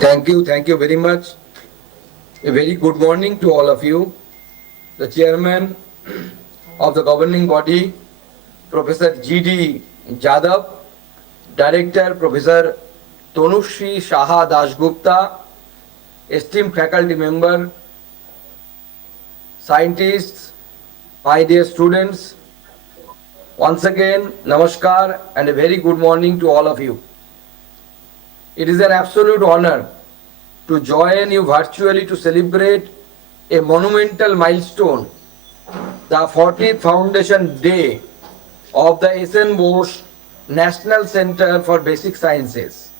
Thank you very much. A very good morning to all of you. The chairman of the governing body, Professor G.D. Jadhav, Director Professor Tonushri Shaha Dasgupta, esteemed faculty member, scientists, my dear students, once again, Namaskar and a very good morning to all of you. It is an absolute honor to join you virtually to celebrate a monumental milestone, the 40th Foundation Day of the S.N. Bose National Center for Basic Sciences.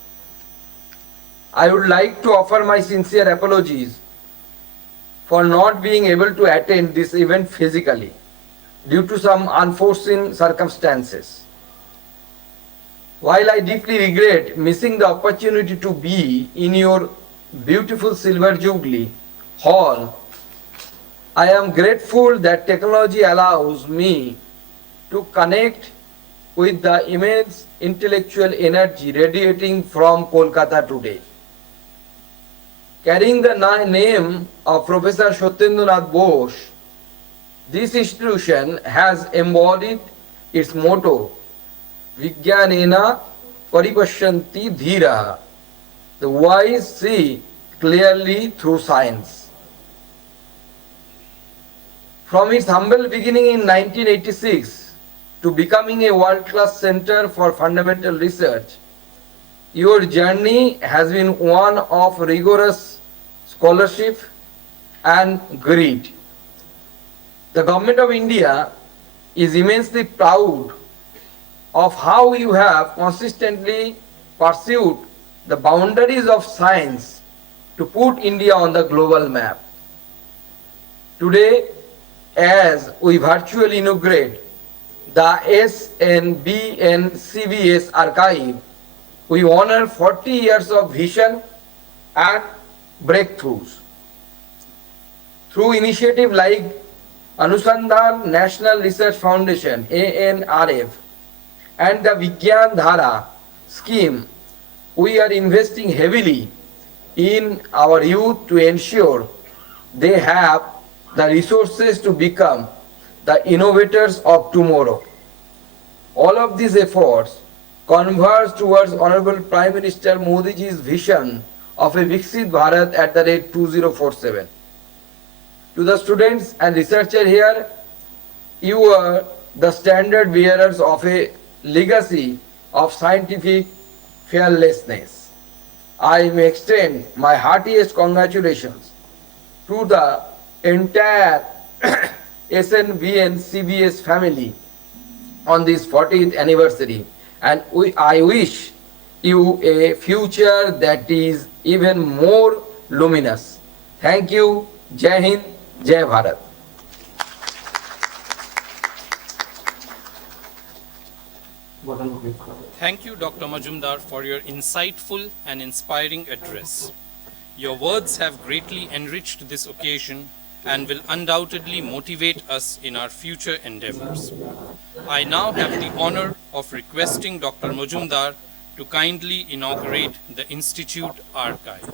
I would like to offer my sincere apologies for not being able to attend this event physically due to some unforeseen circumstances. While I deeply regret missing the opportunity to be in your beautiful Silver Jubilee Hall, I am grateful that technology allows me to connect with the immense intellectual energy radiating from Kolkata today. Carrying the name of Professor Satyendranath Bose, this institution has embodied its motto, Vijnanena Paripashyanti Dhira. The wise see clearly through science. From its humble beginning in 1986 to becoming a world-class center for fundamental research, your journey has been one of rigorous scholarship and grit. The Government of India is immensely proud of how you have consistently pursued the boundaries of science to put India on the global map. Today, as we virtually inaugurate the SNBNCBS archive, we honor 40 years of vision and breakthroughs. Through initiatives like Anusandhan National Research Foundation, ANRF, and the Vigyan Dhara scheme, we are investing heavily in our youth to ensure they have the resources to become the innovators of tomorrow. All of these efforts converge towards Honorable Prime Minister Modi ji's vision of a Viksit Bharat at the rate 2047. To the students and researchers here, you are the standard bearers of a legacy of scientific fearlessness. I may extend my heartiest congratulations to the entire SNBN CBS family on this 40th anniversary, and I wish you a future that is even more luminous. Thank you. Jai Hind, Jai Bharat. Thank you, Dr. Majumdar, for your insightful and inspiring address. Your words have greatly enriched this occasion and will undoubtedly motivate us in our future endeavors. I now have the honor of requesting Dr. Majumdar to kindly inaugurate the Institute Archive.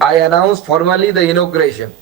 I announce formally the inauguration.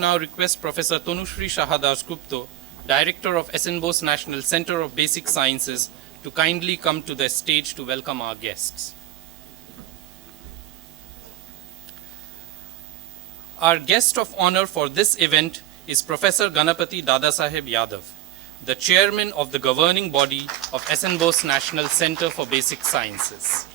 now request Professor Tanushri Shahadas Gupta, Director of SN Bose National Center of Basic Sciences, to kindly come to the stage to welcome our guests. Our guest of honor for this event is Professor Ganapati Dadasaheb Yadav, the chairman of the governing body of SN Bose National Center for Basic Sciences.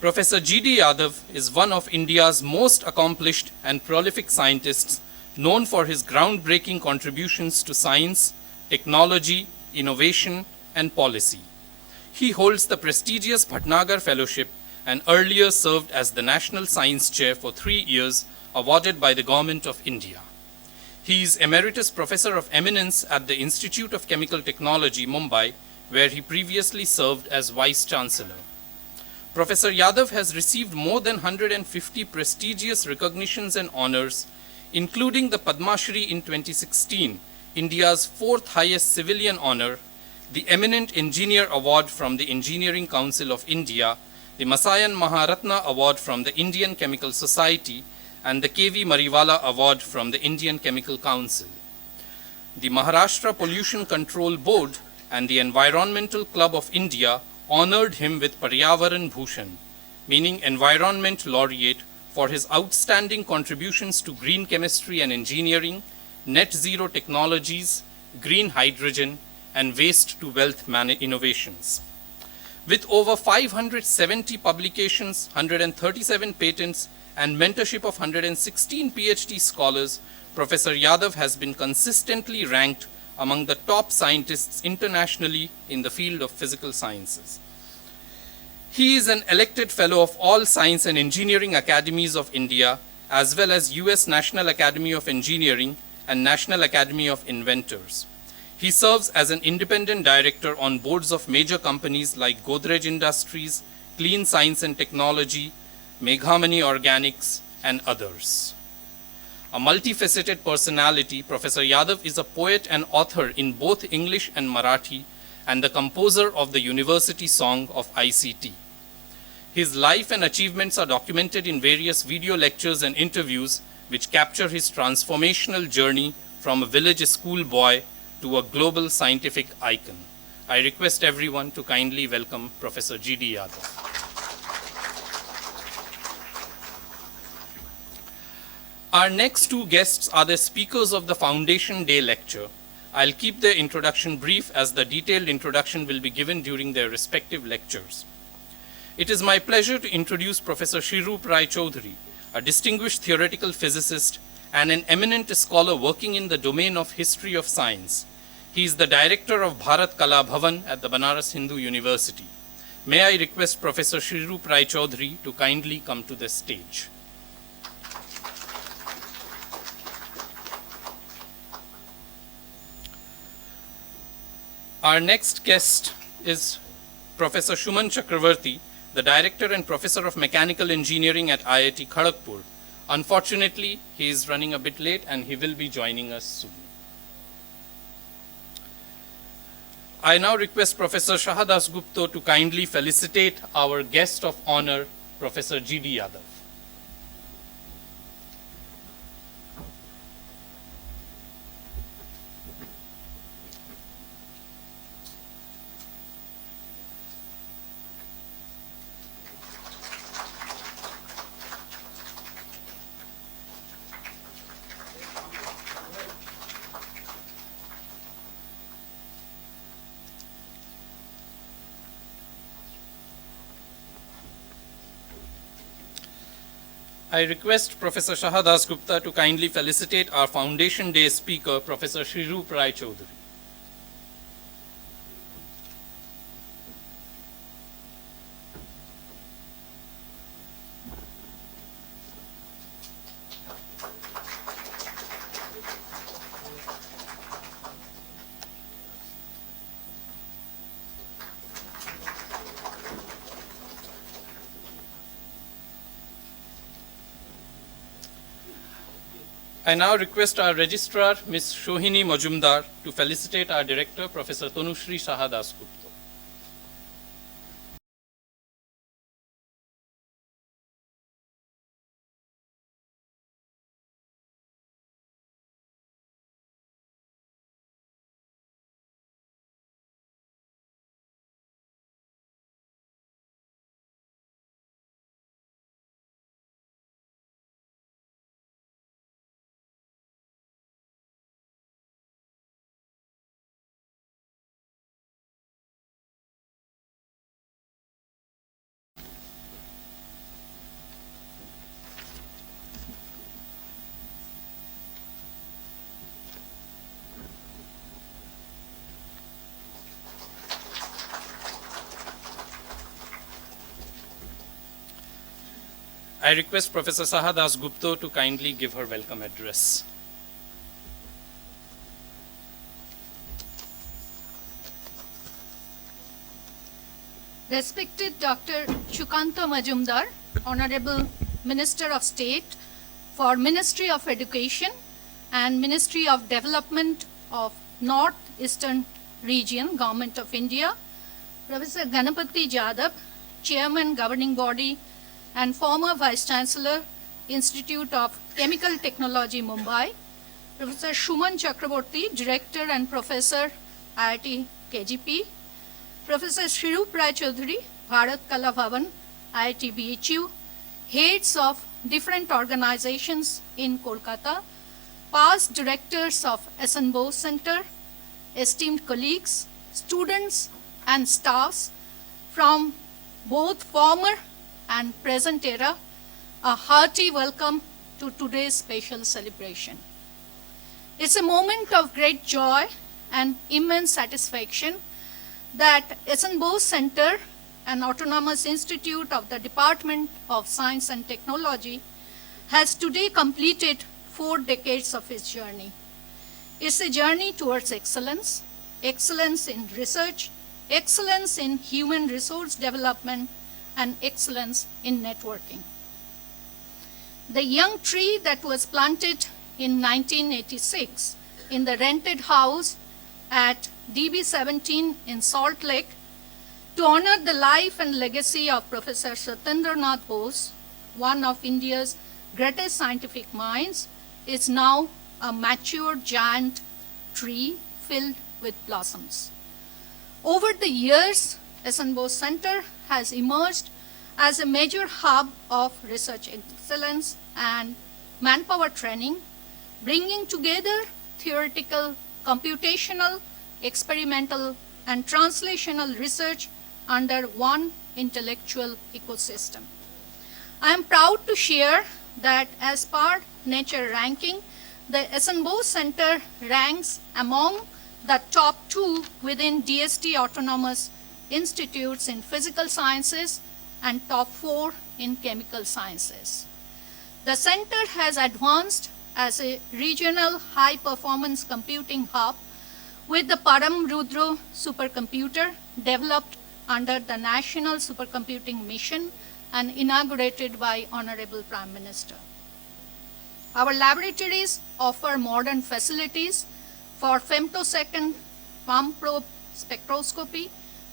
Professor G.D. Yadav is one of India's most accomplished and prolific scientists, known for his groundbreaking contributions to science, technology, innovation, and policy. He holds the prestigious Bhatnagar Fellowship and earlier served as the National Science Chair for 3 years, awarded by the Government of India. He is Emeritus Professor of Eminence at the Institute of Chemical Technology, Mumbai, where he previously served as Vice Chancellor. Professor Yadav has received more than 150 prestigious recognitions and honors, including the Padma Shri in 2016, India's 4th highest civilian honor, the Eminent Engineer Award from the Engineering Council of India, the Masayan Maharatna Award from the Indian Chemical Society, and the K.V. Mariwala Award from the Indian Chemical Council. The Maharashtra Pollution Control Board and the Environmental Club of India honored him with Paryavaran Bhushan, meaning Environment Laureate, for his outstanding contributions to green chemistry and engineering, net zero technologies, green hydrogen, and waste to wealth innovations. With over 570 publications, 137 patents, and mentorship of 116 PhD scholars, Professor Yadav has been consistently ranked among the top scientists internationally in the field of physical sciences. He is an elected fellow of all Science and Engineering Academies of India, as well as US National Academy of Engineering and National Academy of Inventors. He serves as an independent director on boards of major companies like Godrej Industries, Clean Science and Technology, Meghamani Organics, and others. A multifaceted personality, Professor Yadav is a poet and author in both English and Marathi, and the composer of the University Song of ICT. His life and achievements are documented in various video lectures and interviews which capture his transformational journey from a village schoolboy to a global scientific icon. I request everyone to kindly welcome Professor G.D. Yadav. Our next two guests are the speakers of the Foundation Day lecture. I'll keep their introduction brief as the detailed introduction will be given during their respective lectures. It is my pleasure to introduce Professor Shrirup Rai Chaudhary, a distinguished theoretical physicist and an eminent scholar working in the domain of history of science. He is the director of Bharat Kala Bhavan at the Banaras Hindu University. May I request Professor Shrirup Rai Chaudhary to kindly come to the stage. Our next guest is Professor Shuman Chakravarti, the Director and Professor of Mechanical Engineering at IIT Kharagpur. Unfortunately, he is running a bit late and he will be joining us soon. I now request Professor Shahadas Gupta to kindly felicitate our guest of honor, Professor G.D. Yadav. I request Professor Shahadas Gupta to kindly felicitate our Foundation Day speaker, Professor Shrirup Rai Chaudhary. I now request our registrar, Ms. Shohini Majumdar, to felicitate our director, Professor Tanushri Shahadas Gupta. I request Professor Sahadas Gupta to kindly give her welcome address. Respected Dr. Chukanta Majumdar, Honorable Minister of State for Ministry of Education and Ministry of Development of North Eastern Region, Government of India, Professor Ganapati Jadhav, Chairman, Governing Body, and former Vice Chancellor, Institute of Chemical Technology, Mumbai, Professor Shuman Chakraborty, Director and Professor, IIT KGP, Professor Shrirup Rai Chaudhary, Bharat Kala Bhavan, IIT BHU, heads of different organizations in Kolkata, past directors of S.N. Bose Center, esteemed colleagues, students, and staffs from both former and present era, a hearty welcome to today's special celebration. It's a moment of great joy and immense satisfaction that S.N. Bose Center, an autonomous institute of the Department of Science and Technology, has today completed 4 decades of its journey. It's a journey towards excellence, excellence in research, excellence in human resource development, and excellence in networking. The young tree that was planted in 1986 in the rented house at DB 17 in Salt Lake to honor the life and legacy of Professor Satyendranath Bose, one of India's greatest scientific minds, is now a mature giant tree filled with blossoms. Over the years, S.N. Bose Center has emerged as a major hub of research excellence and manpower training, bringing together theoretical, computational, experimental, and translational research under one intellectual ecosystem. I am proud to share that as part Nature ranking, the S.N. Bose Center ranks among the top 2 within DST autonomous institutes in physical sciences and top 4 in chemical sciences. The center has advanced as a regional high-performance computing hub with the Param Rudra supercomputer developed under the National Supercomputing Mission and inaugurated by Honorable Prime Minister. Our laboratories offer modern facilities for femtosecond pump probe spectroscopy,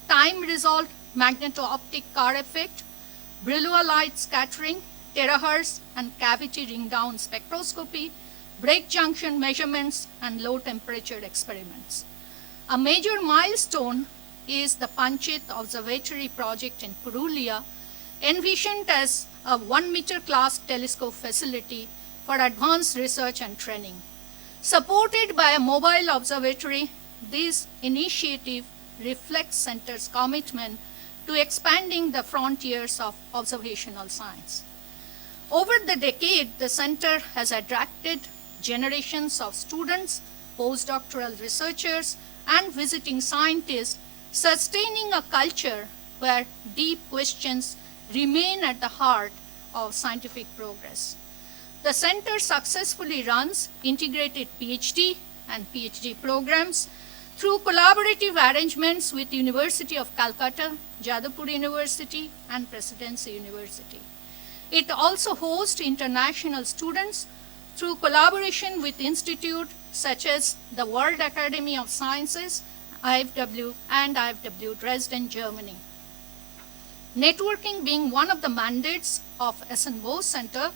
time-resolved magneto-optic Carr effect, Brillouin light scattering, terahertz and cavity ring-down spectroscopy, break junction measurements, and low-temperature experiments. A major milestone is the Panchit Observatory project in Purulia, envisioned as a 1-meter class telescope facility for advanced research and training. Supported by a mobile observatory, this initiative reflects Center's commitment to expanding the frontiers of observational science. Over the decade, the Center has attracted generations of students, postdoctoral researchers, and visiting scientists, sustaining a culture where deep questions remain at the heart of scientific progress. The Center successfully runs integrated PhD and PhD programs through collaborative arrangements with University of Calcutta, Jadavpur University, and Presidency University. It also hosts international students through collaboration with institutes such as the World Academy of Sciences, IFW, and IFW Dresden, Germany. Networking being one of the mandates of S.N. Bose Center,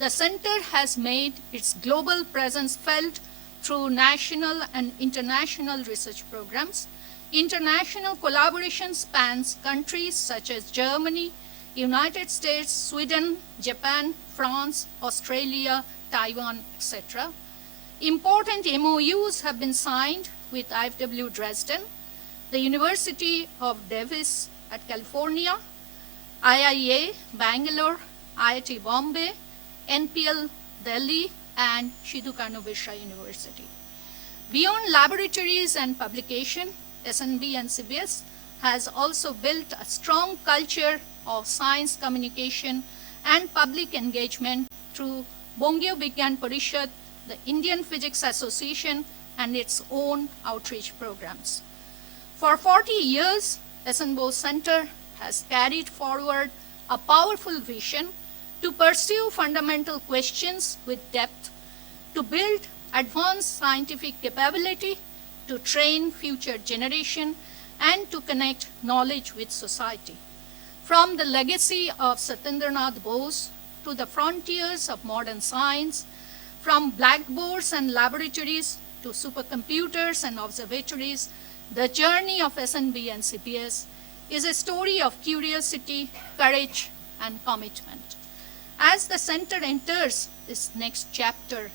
the center has made its global presence felt through national and international research programs. International collaboration spans countries such as Germany, United States, Sweden, Japan, France, Australia, Taiwan, etc. Important MOUs have been signed with IFW Dresden, the University of Davis at California, IIA Bangalore, IIT Bombay, NPL Delhi, and Sidhu Kanu Vishwa University. Beyond laboratories and publication, SNB and CBS has also built a strong culture of science communication and public engagement through Bongyo Vigyan Parishad, the Indian Physics Association, and its own outreach programs. For 40 years, SN Bose Center has carried forward a powerful vision to pursue fundamental questions with depth, to build advanced scientific capability, to train future generation, and to connect knowledge with society. From the legacy of Satyendranath Bose to the frontiers of modern science, from blackboards and laboratories to supercomputers and observatories, the journey of SNB and CPS is a story of curiosity, courage, and commitment. As the center enters this next chapter,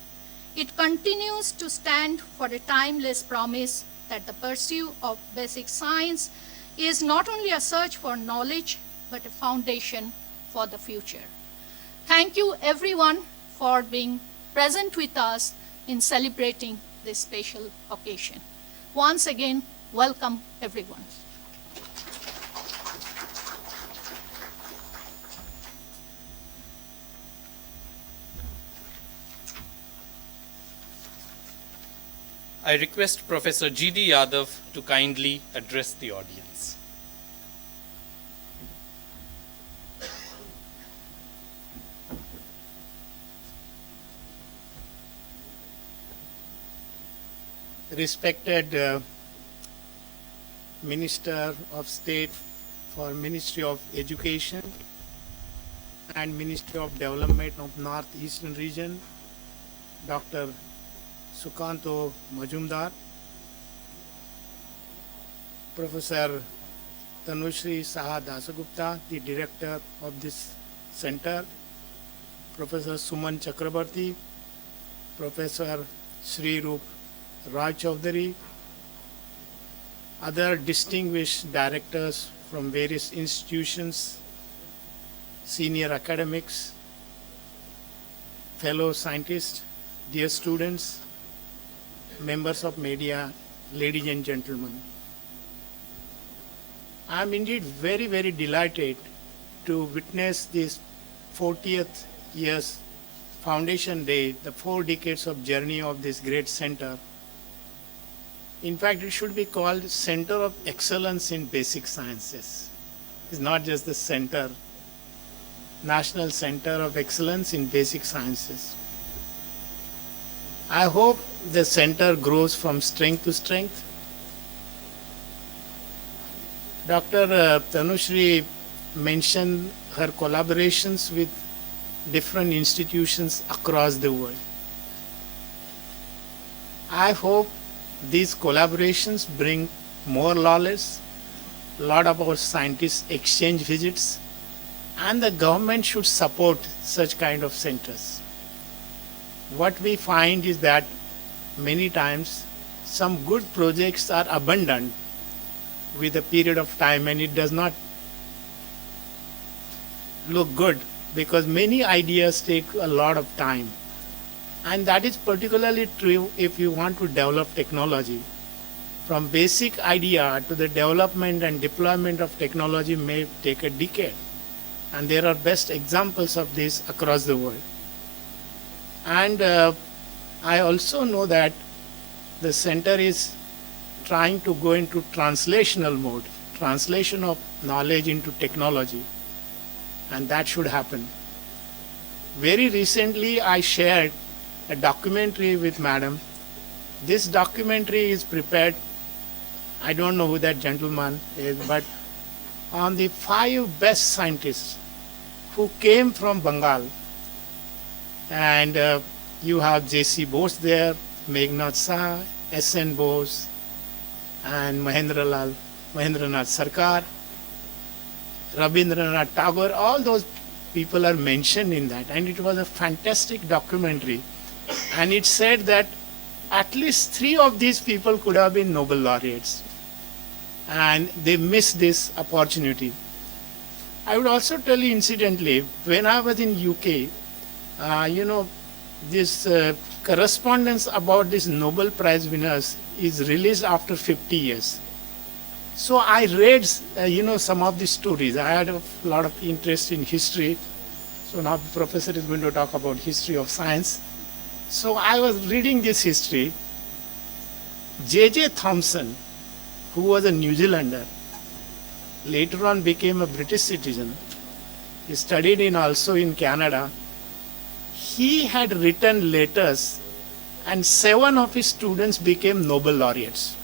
it continues to stand for a timeless promise that the pursuit of basic science is not only a search for knowledge, but a foundation for the future. Thank you everyone for being present with us in celebrating this special occasion. Once again, welcome everyone. I request Professor G.D. Yadav to kindly address the audience. Respected Minister of State for Ministry of Education and Ministry of Development of Northeastern Region, Dr. Sukanto Majumdar, Professor Tanushri Saha Dasagupta, the Director of this center, Professor Suman Chakrabarti, Professor Sri Rup Rai Chaudhary, other distinguished directors from various institutions, senior academics, fellow scientists, dear students, members of media, ladies and gentlemen. I am indeed very, very delighted to witness this 40th year's Foundation Day, the 4 decades of journey of this great center. In fact, it should be called Center of Excellence in Basic Sciences. It's not just the center, National Center of Excellence in Basic Sciences. I hope the center grows from strength to strength. Dr. Tanushri mentioned her collaborations with different institutions across the world. I hope these collaborations bring more knowledge, a lot of our scientists exchange visits, and the government should support such kind of centers. What we find is that many times some good projects are abandoned with a period of time and it does not look good because many ideas take a lot of time. And that is particularly true if you want to develop technology. From basic idea to the development and deployment of technology may take a decade. And there are best examples of this across the world. And I also know that the center is trying to go into translational mode, translation of knowledge into technology, and that should happen. Very recently, I shared a documentary with Madam. This documentary is prepared, I don't know who that gentleman is, but on the 5 best scientists who came from Bengal. And you have J.C. Bose there, Meghnad Saha, S.N. Bose, and Mahendranath Sarkar, Rabindranath Tagore, all those people are mentioned in that. And it was a fantastic documentary. And it said that at least 3 of these people could have been Nobel laureates. And they missed this opportunity. I would also tell you incidentally, when I was in UK, this correspondence about these Nobel Prize winners is released after 50 years. So I read, some of the stories. I had a lot of interest in history. So now the professor is going to talk about history of science. So I was reading this history. J.J. Thomson, who was a New Zealander, later on became a British citizen. He studied also in Canada. He had written letters and 7 of his students became Nobel laureates.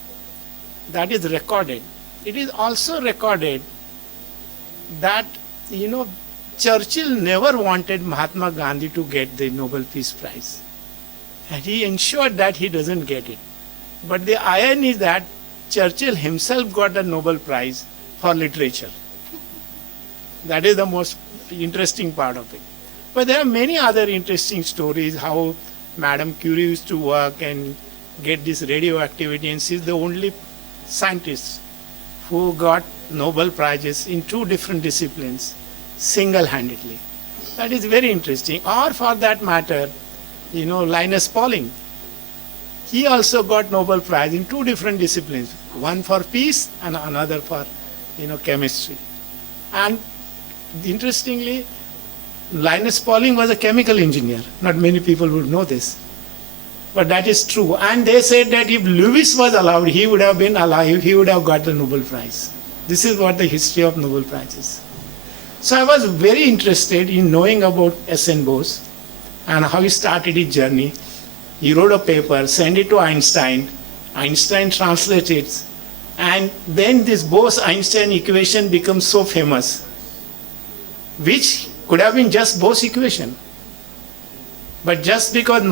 That is recorded. It is also recorded that, Churchill never wanted Mahatma Gandhi to get the Nobel Peace Prize. And he ensured that he doesn't get it. But the irony is that Churchill himself got a Nobel Prize for literature. That is the most interesting part of it. But there are many other interesting stories, how Madame Curie used to work and get this radioactivity, and she's the only scientist who got Nobel Prizes in 2 different disciplines single-handedly. That is very interesting. Or for that matter, Linus Pauling. He also got Nobel Prize in 2 different disciplines, one for peace and another for, chemistry. And interestingly, Linus Pauling was a chemical engineer. Not many people would know this. But that is true. And they said that if Lewis was allowed, he would have been alive, he would have got the Nobel Prize. This is what the history of Nobel Prize is. So I was very interested in knowing about S.N. Bose and how he started his journey. He wrote a paper, sent it to Einstein. Einstein translated it. And then this Bose-Einstein equation becomes so famous, which could have been just Bose equation. But just because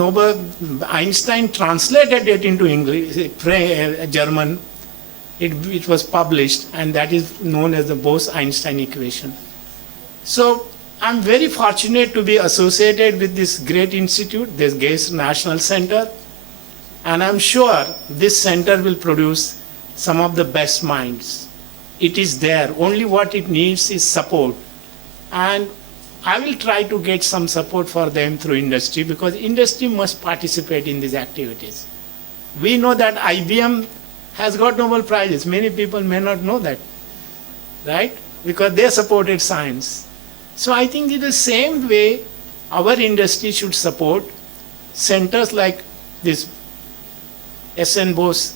Einstein translated it into English, German, it was published, and that is known as the Bose-Einstein equation. So I'm very fortunate to be associated with this great institute, this Gates National Center, and I'm sure this center will produce some of the best minds. It is there. Only what it needs is support. And I will try to get some support for them through industry, because industry must participate in these activities. We know that IBM has got Nobel Prizes. Many people may not know that, right? Because they supported science. So I think in the same way, our industry should support centers like this S.N. Bose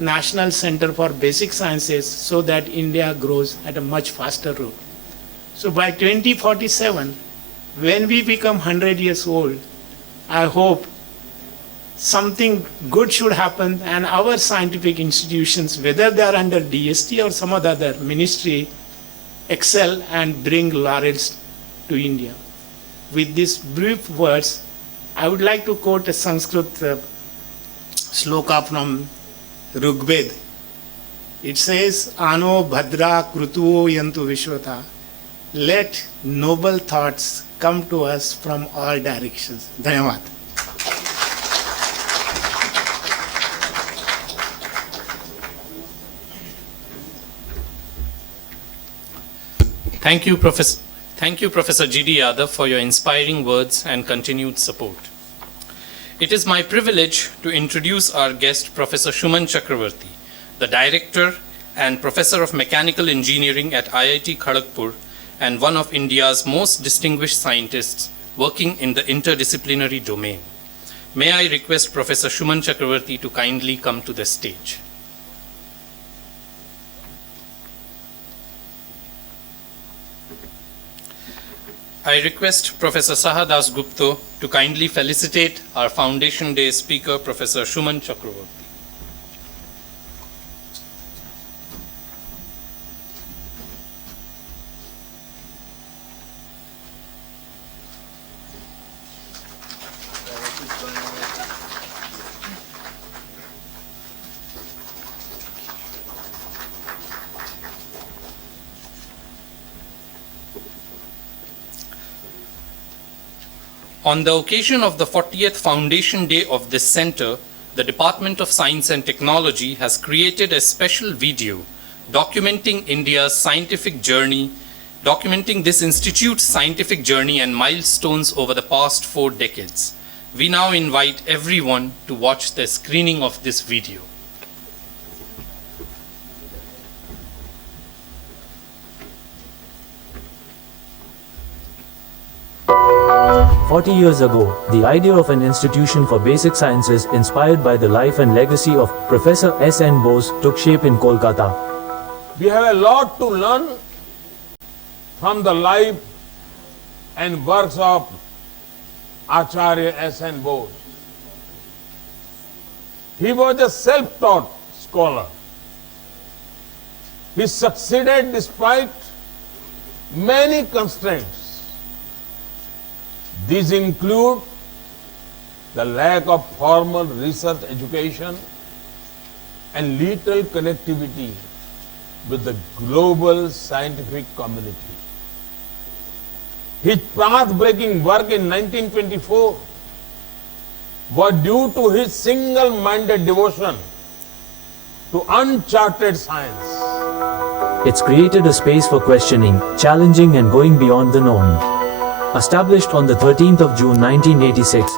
National Center for Basic Sciences, so that India grows at a much faster rate. So by 2047, when we become 100 years old, I hope something good should happen, and our scientific institutions, whether they are under DST or some other ministry, excel and bring laurels to India. With these brief words, I would like to quote a Sanskrit sloka from Rigveda. It says, Ano Bhadra Krutuo Yantu Vishwata. Let noble thoughts come to us from all directions. Dhanyavad. Thank you, Professor G.D. Yadav, for your inspiring words and continued support. It is my privilege to introduce our guest, Professor Shuman Chakravarti, the Director and Professor of Mechanical Engineering at IIT Kharagpur, and one of India's most distinguished scientists working in the interdisciplinary domain. May I request Professor Shuman Chakravarti to kindly come to the stage. I request Professor Sahadas Gupta to kindly felicitate our Foundation Day speaker, Professor Shuman Chakravarti. On the occasion of the 40th Foundation Day of this center, the Department of Science and Technology has created a special video documenting India's scientific journey, documenting this institute's scientific journey and milestones over the past 4 decades. We now invite everyone to watch the screening of this video. 40 years ago, the idea of an institution for basic sciences inspired by the life and legacy of Professor S.N. Bose took shape in Kolkata. We have a lot to learn from the life and works of Acharya S.N. Bose. He was a self-taught scholar. He succeeded despite many constraints. These include the lack of formal research education and little connectivity with the global scientific community. His path-breaking work in 1924 was due to his single-minded devotion to uncharted science. It's created a space for questioning, challenging and going beyond the known. Established on the 13th of June 1986,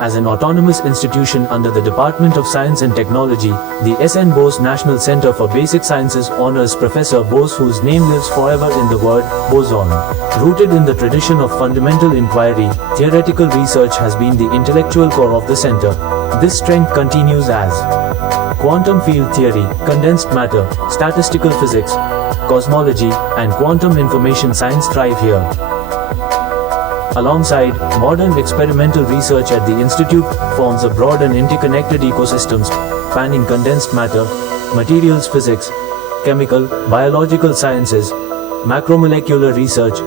as an autonomous institution under the Department of Science and Technology, the S.N. Bose National Center for Basic Sciences honors Professor Bose, whose name lives forever in the word boson. Rooted in the tradition of fundamental inquiry, theoretical research has been the intellectual core of the center. This strength continues as quantum field theory, condensed matter, statistical physics, cosmology, and quantum information science thrive here. Alongside, modern experimental research at the Institute forms a broad and interconnected ecosystem spanning condensed matter, materials physics, chemical, biological sciences, macromolecular research,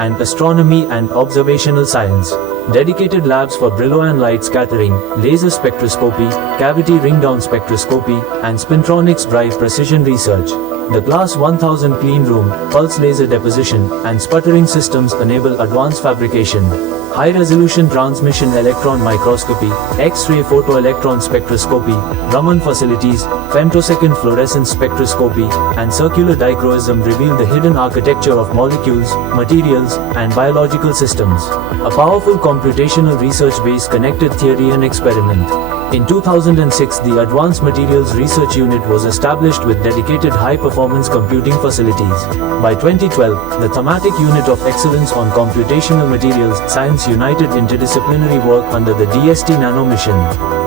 and astronomy and observational science. Dedicated labs for Brillouin light scattering, laser spectroscopy, cavity ring-down spectroscopy, and spintronics drive precision research. The Glass 1000 clean room, pulse laser deposition, and sputtering systems enable advanced fabrication. High-resolution transmission electron microscopy, X-ray photoelectron spectroscopy, Raman facilities, femtosecond fluorescence spectroscopy, and circular dichroism reveal the hidden architecture of molecules, materials, and biological systems. A powerful computational research base connected theory and experiment. In 2006, the Advanced Materials Research Unit was established with dedicated high-performance computing facilities. By 2012, the Thematic Unit of Excellence on Computational Materials Science united interdisciplinary work under the DST Nano mission.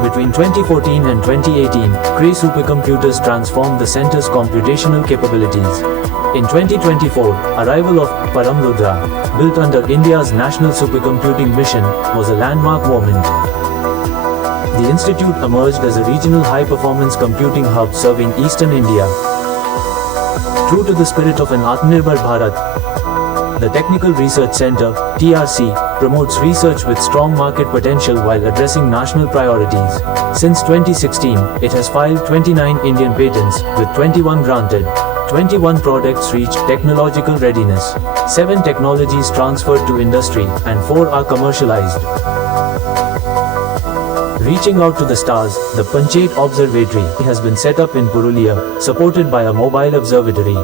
Between 2014 and 2018, Cray supercomputers transformed the center's computational capabilities. In 2024, arrival of Paramrudra, built under India's National Supercomputing Mission, was a landmark moment. The institute emerged as a regional high-performance computing hub serving eastern India. True to the spirit of an Atmanirbhar Bharat, the Technical Research Center, TRC, promotes research with strong market potential while addressing national priorities. Since 2016, it has filed 29 Indian patents, with 21 granted. 21 products reached technological readiness. 7 technologies transferred to industry, and 4 are commercialized. Reaching out to the stars, the Panchet Observatory has been set up in Purulia, supported by a mobile observatory.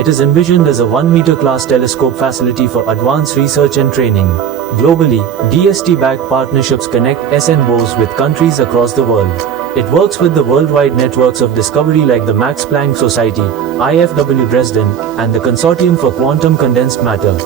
It is envisioned as a 1-meter class telescope facility for advanced research and training. Globally, DST-backed partnerships connect S.N. Bose with countries across the world. It works with the worldwide networks of discovery like the Max Planck Society, IFW Dresden, and the Consortium for Quantum Condensed Matter.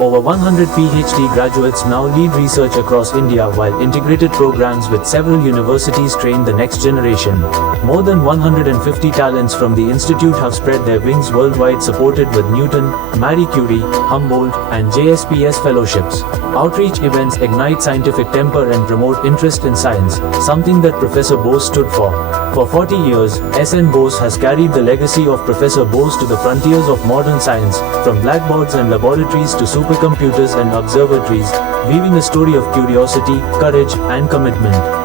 Over 100 PhD graduates now lead research across India, while integrated programs with several universities train the next generation. More than 150 talents from the institute have spread their wings worldwide, supported with Newton, Marie Curie, Humboldt, and JSPS fellowships. Outreach events ignite scientific temper and promote interest in science, something that Professor Bose stood for. For 40 years, S.N. Bose has carried the legacy of Professor Bose to the frontiers of modern science, from blackboards and laboratories to supercomputers and observatories, weaving a story of curiosity, courage, and commitment.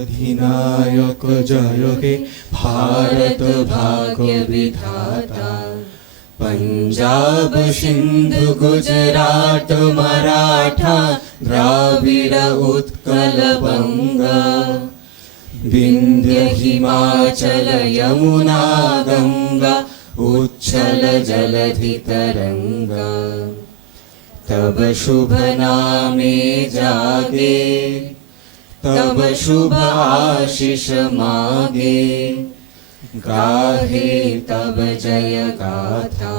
अधिनायक जय हे भारत भाग्य विधाता पंजाब सिंधु गुजरात मराठा द्राविड़ उत्कल बंगा विंध्य हिमाचल यमुना गंगा उच्छल जलधि तरंगा तब शुभ नामे जागे तब शुभ आशीष मागे गाहे तब जय गाथा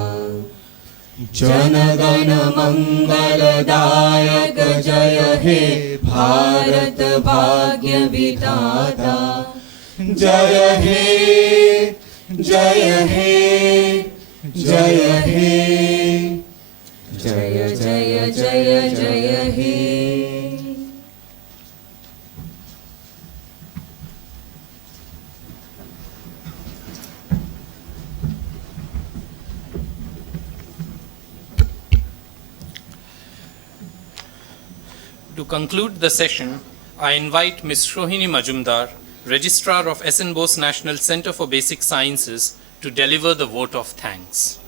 जन गण मंगलदायक जय हे भारत भाग्य विधाता जय हे जय हे जय हे जय जय जय जय हे To conclude the session, I invite Ms. Rohini Majumdar, Registrar of SN Bose National Center for Basic Sciences, to deliver the vote of thanks.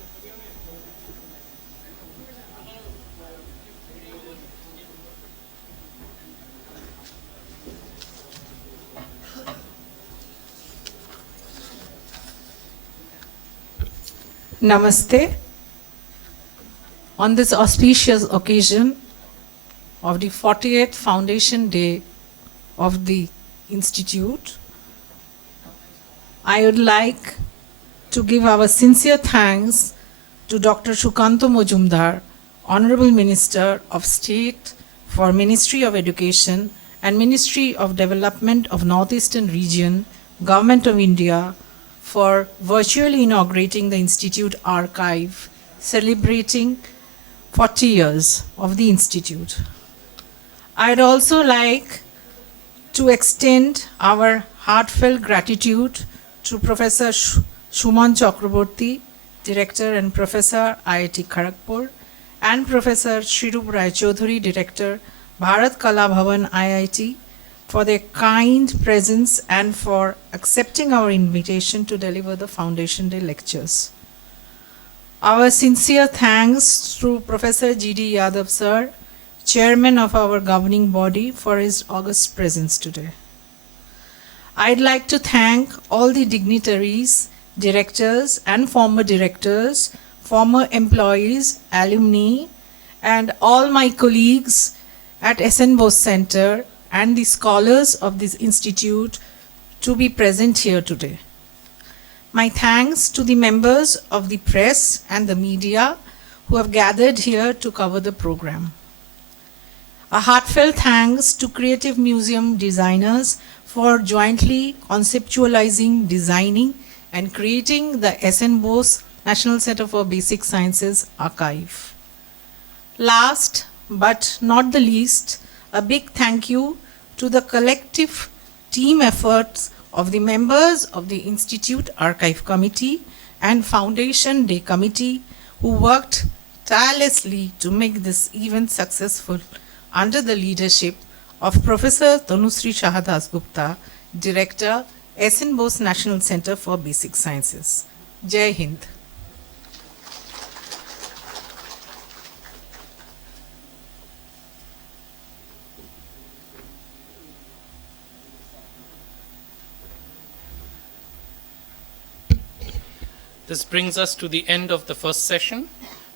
Namaste. On this auspicious occasion of the 48th Foundation Day of the Institute, I would like to give our sincere thanks to Dr. Sukanta Majumdar, Honorable Minister of State for Ministry of Education and Ministry of Development of Northeastern Region, Government of India, for virtually inaugurating the Institute Archive, celebrating 40 years of the Institute. I'd also like to extend our heartfelt gratitude to Professor Shuman Chakraborty, Director and Professor, IIT Kharagpur, and Professor Shirup Rai Chaudhuri, Director, Bharat Kala Bhavan, IIT, for their kind presence and for accepting our invitation to deliver the Foundation Day lectures. Our sincere thanks to Professor G.D. Yadav sir, Chairman of our governing body, for his august presence today. I'd like to thank all the dignitaries, directors and former directors, former employees, alumni, and all my colleagues at SN Bose Center and the scholars of this institute to be present here today. My thanks to the members of the press and the media who have gathered here to cover the program. A heartfelt thanks to Creative Museum designers for jointly conceptualizing, designing, and creating the SN Bose National Center for Basic Sciences archive. Last but not the least, a big thank you to the collective team efforts of the members of the Institute Archive Committee and Foundation Day Committee who worked tirelessly to make this event successful under the leadership of Professor Tanushree Shahadas Gupta, Director, SN Bose National Center for Basic Sciences. Jai Hind. This brings us to the end of the first session.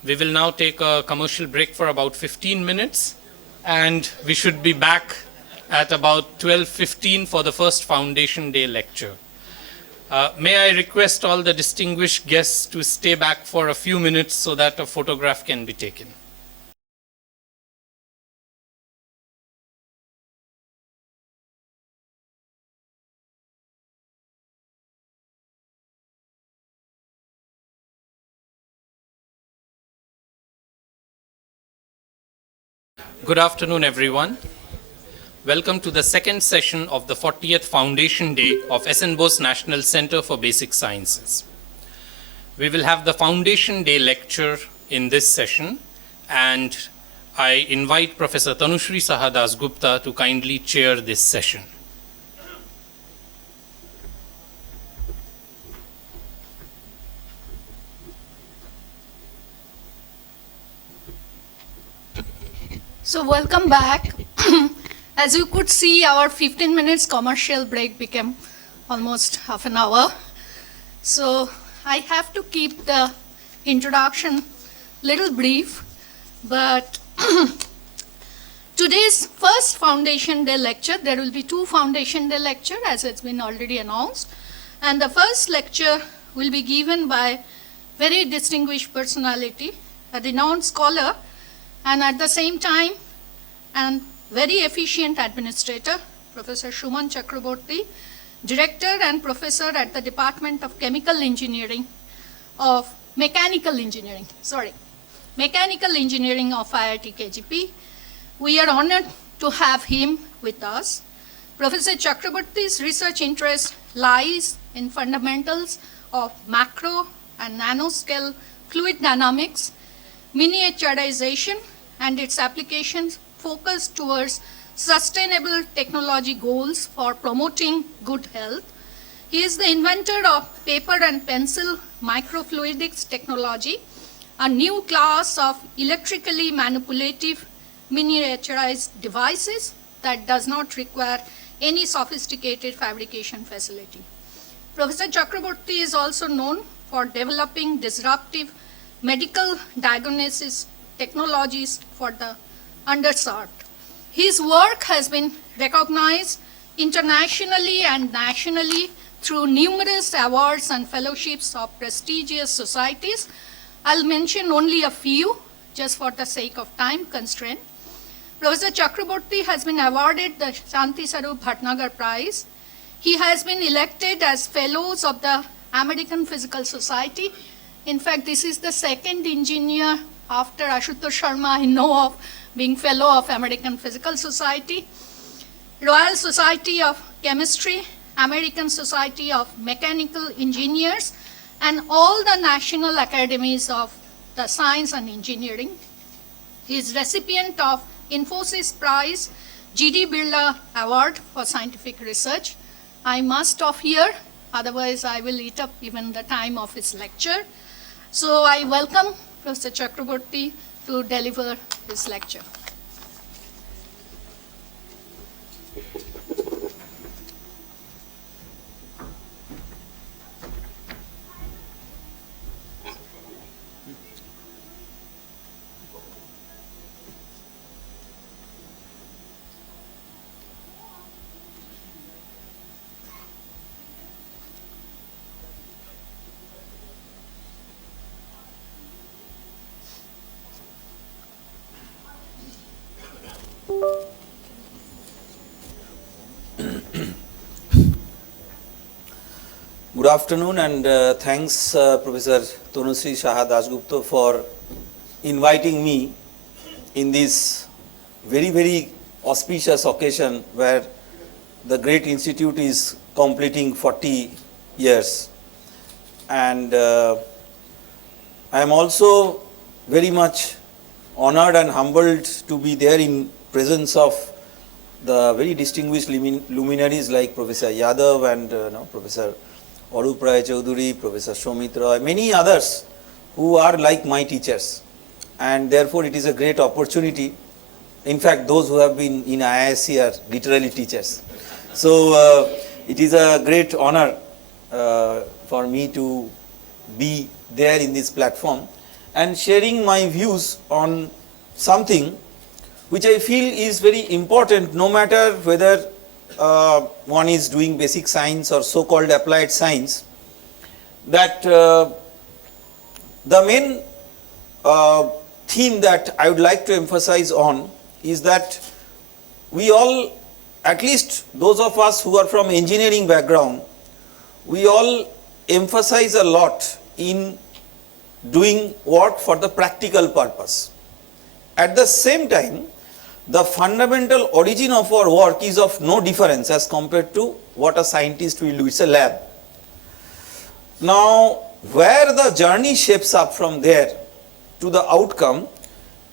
We will now take a commercial break for about 15 minutes, and we should be back at about 12:15 for the first Foundation Day lecture. May I request all the distinguished guests to stay back for a few minutes so that a photograph can be taken. Good afternoon, everyone. Welcome to the second session of the 40th Foundation Day of SN Bose National Center for Basic Sciences. We will have the Foundation Day lecture in this session, and I invite Professor Tanushree Shahadas Gupta to kindly chair this session. So welcome back. As you could see, our 15 minutes commercial break became almost half an hour. So I have to keep the introduction little brief, but today's first Foundation Day lecture, there will be 2 Foundation Day lecture as it's been already announced. And the first lecture will be given by very distinguished personality, a renowned scholar, and at the same time, and very efficient administrator, Professor Shuman Chakraborty, Director and Professor at the Department of Mechanical Engineering of IIT KGP. We are honored to have him with us. Professor Chakraborty's research interest lies in fundamentals of macro and nanoscale fluid dynamics, miniaturization, and its applications focused towards sustainable technology goals for promoting good health. He is the inventor of paper and pencil microfluidics technology, a new class of electrically manipulative miniaturized devices that does not require any sophisticated fabrication facility. Professor Chakraborty is also known for developing disruptive medical diagnosis technologies for the underserved. His work has been recognized internationally and nationally through numerous awards and fellowships of prestigious societies. I'll mention only a few just for the sake of time constraint. Professor Chakraborty has been awarded the Shanti Sarup Bhatnagar Prize. He has been elected as fellows of the American Physical Society. In fact, this is the second engineer after Ashutosh Sharma I know of being fellow of American Physical Society, Royal Society of Chemistry, American Society of Mechanical Engineers, and all the national academies of the science and engineering. He is recipient of Infosys Prize, G.D. Birla Award for Scientific Research. I must stop here, otherwise I will eat up even the time of his lecture. So I welcome Professor Chakraborty to deliver his lecture. Good afternoon, and thanks Professor Tanushree Saha Dasgupta for inviting me in this very auspicious occasion where the great institute is completing 40 years. And I am also very much honored and humbled to be there in presence of the very distinguished luminaries like Professor Yadav and Professor Arup Rai Chaudhuri, Professor Shomit Roy, many others who are like my teachers, and therefore it is a great opportunity. In fact, those who have been in IISc are literally teachers. So it is a great honor for me to be there in this platform and sharing my views on something which I feel is very important, no matter whether one is doing basic science or so-called applied science, that the main theme that I would like to emphasize on is that we all, at least those of us who are from engineering background, we all emphasize a lot in doing work for the practical purpose. At the same time, the fundamental origin of our work is of no difference as compared to what a scientist will do. It's a lab. Now, where the journey shapes up from there to the outcome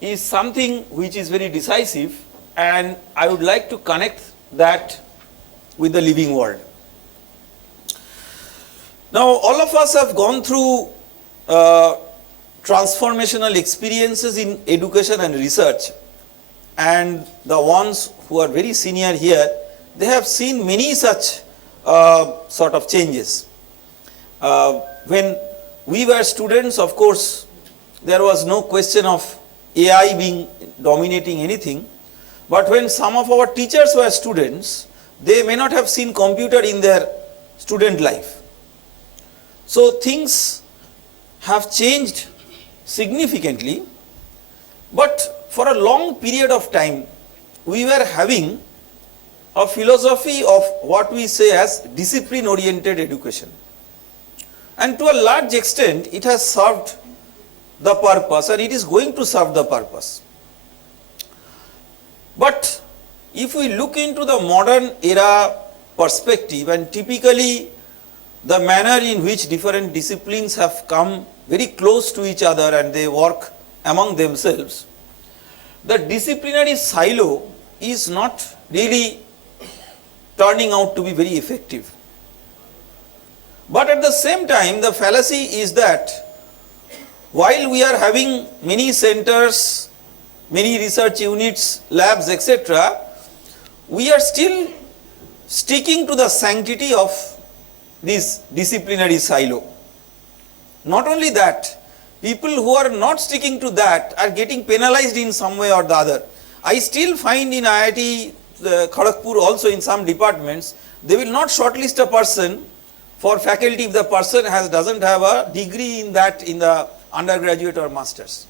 is something which is very decisive, and I would like to connect that with the living world. Now, all of us have gone through transformational experiences in education and research, and the ones who are very senior here, they have seen many such sort of changes. When we were students, of course, there was no question of AI being dominating anything. But when some of our teachers were students, they may not have seen computer in their student life. So things have changed significantly, but for a long period of time, we were having a philosophy of what we say as discipline-oriented education. And to a large extent, it has served the purpose, and it is going to serve the purpose. But if we look into the modern era perspective, and typically the manner in which different disciplines have come very close to each other and they work among themselves, the disciplinary silo is not really turning out to be very effective. But at the same time, the fallacy is that while we are having many centers, many research units, labs, etc., we are still sticking to the sanctity of this disciplinary silo. Not only that, people who are not sticking to that are getting penalized in some way or the other. I still find in IIT Kharagpur, also in some departments, they will not shortlist a person for faculty if the person doesn't have a degree in that in the undergraduate or masters.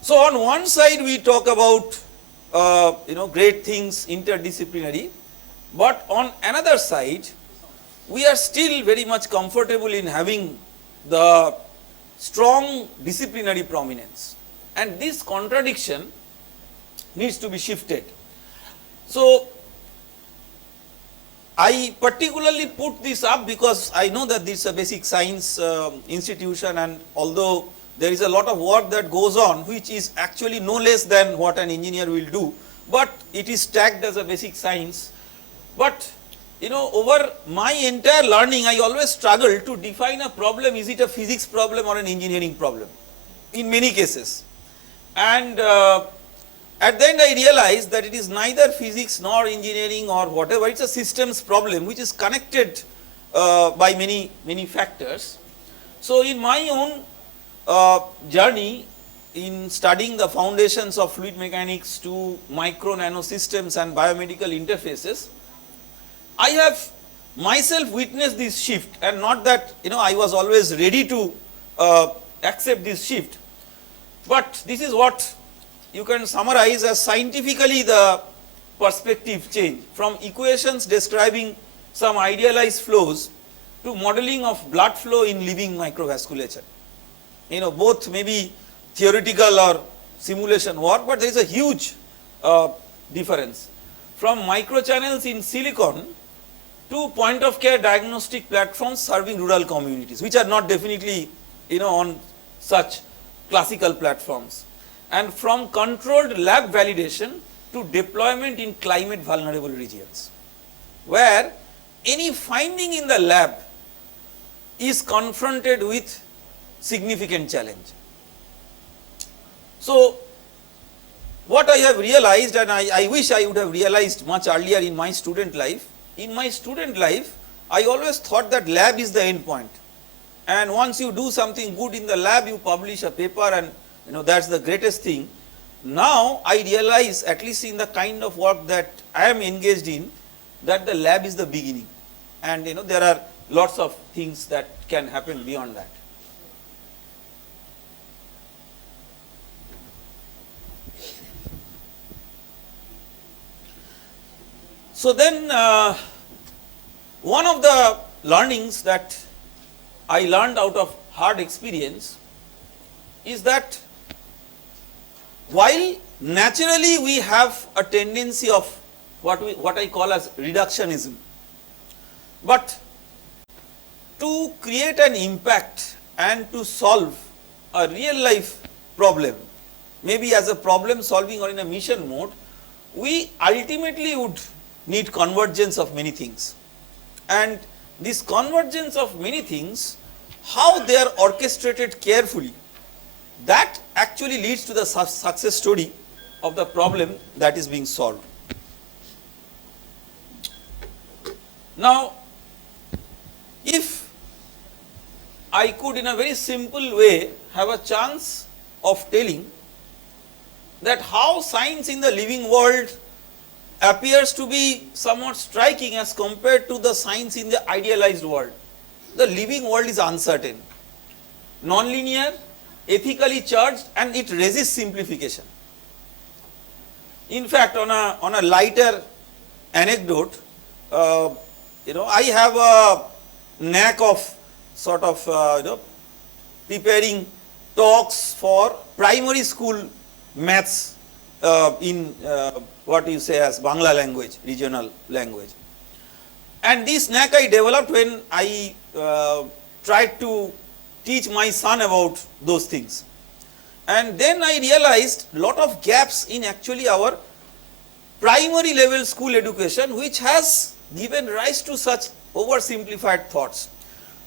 So on one side we talk about great things, interdisciplinary, but on another side we are still very much comfortable in having the strong disciplinary prominence, and this contradiction needs to be shifted. So I particularly put this up because I know that this is a basic science institution, and although there is a lot of work that goes on which is actually no less than what an engineer will do, but it is tagged as a basic science. But over my entire learning, I always struggle to define a problem. Is it a physics problem or an engineering problem? In many cases. And at the end I realized that it is neither physics nor engineering or whatever, it's a systems problem which is connected by many factors. So in my own journey in studying the foundations of fluid mechanics to micro nano systems and biomedical interfaces, I have myself witnessed this shift, and not that I was always ready to accept this shift, but this is what you can summarize as scientifically the perspective change from equations describing some idealized flows to modeling of blood flow in living microvasculature. Both may be theoretical or simulation work, but there is a huge difference. From microchannels in silicon to point of care diagnostic platforms serving rural communities, which are not definitely on such classical platforms, and from controlled lab validation to deployment in climate vulnerable regions, where any finding in the lab is confronted with significant challenge. So what I have realized, and I wish I would have realized much earlier in my student life, I always thought that lab is the end point, and once you do something good in the lab, you publish a paper, and that's the greatest thing. Now I realize, at least in the kind of work that I am engaged in, that the lab is the beginning, and there are lots of things that can happen beyond that. So then one of the learnings that I learned out of hard experience is that while naturally we have a tendency of what I call as reductionism, but to create an impact and to solve a real life problem, maybe as a problem solving or in a mission mode, we ultimately would need convergence of many things. And this convergence of many things, how they are orchestrated carefully, that actually leads to the success story of the problem that is being solved. Now, if I could in a very simple way have a chance of telling that how science in the living world appears to be somewhat striking as compared to the science in the idealized world. The living world is uncertain, non-linear, ethically charged, and it resists simplification. In fact, on a lighter anecdote, I have a knack of sort of preparing talks for primary school maths in what you say as Bangla language, regional language. And this knack I developed when I tried to teach my son about those things. And then I realized lot of gaps in actually our primary level school education, which has given rise to such oversimplified thoughts.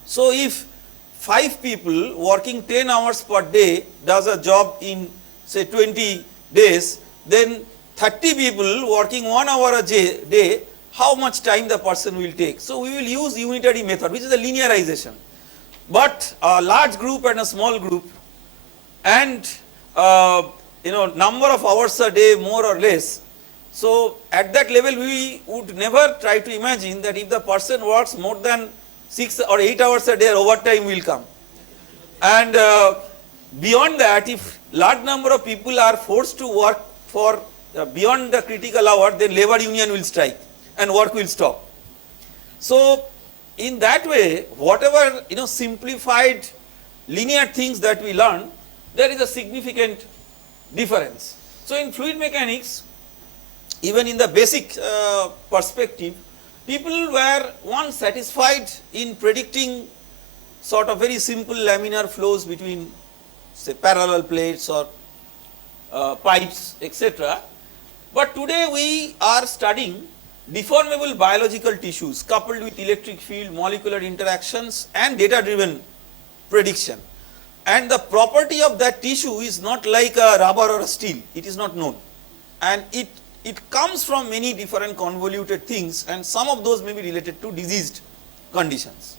So if 5 people working 10 hours per day does a job in say 20 days, then 30 people working 1 hour a day, how much time the person will take? So we will use unitary method, which is the linearization. But a large group and a small group, and number of hours a day more or less. So at that level we would never try to imagine that if the person works more than 6 or 8 hours a day, overtime will come. And beyond that, if large number of people are forced to work for beyond the critical hour, then labor union will strike and work will stop. So in that way, whatever simplified linear things that we learn, there is a significant difference. So in fluid mechanics, even in the basic perspective, people were once satisfied in predicting sort of very simple laminar flows between say parallel plates or pipes, etc. But today we are studying deformable biological tissues coupled with electric field, molecular interactions and data driven prediction. And the property of that tissue is not like a rubber or a steel, it is not known. And it comes from many different convoluted things, and some of those may be related to diseased conditions.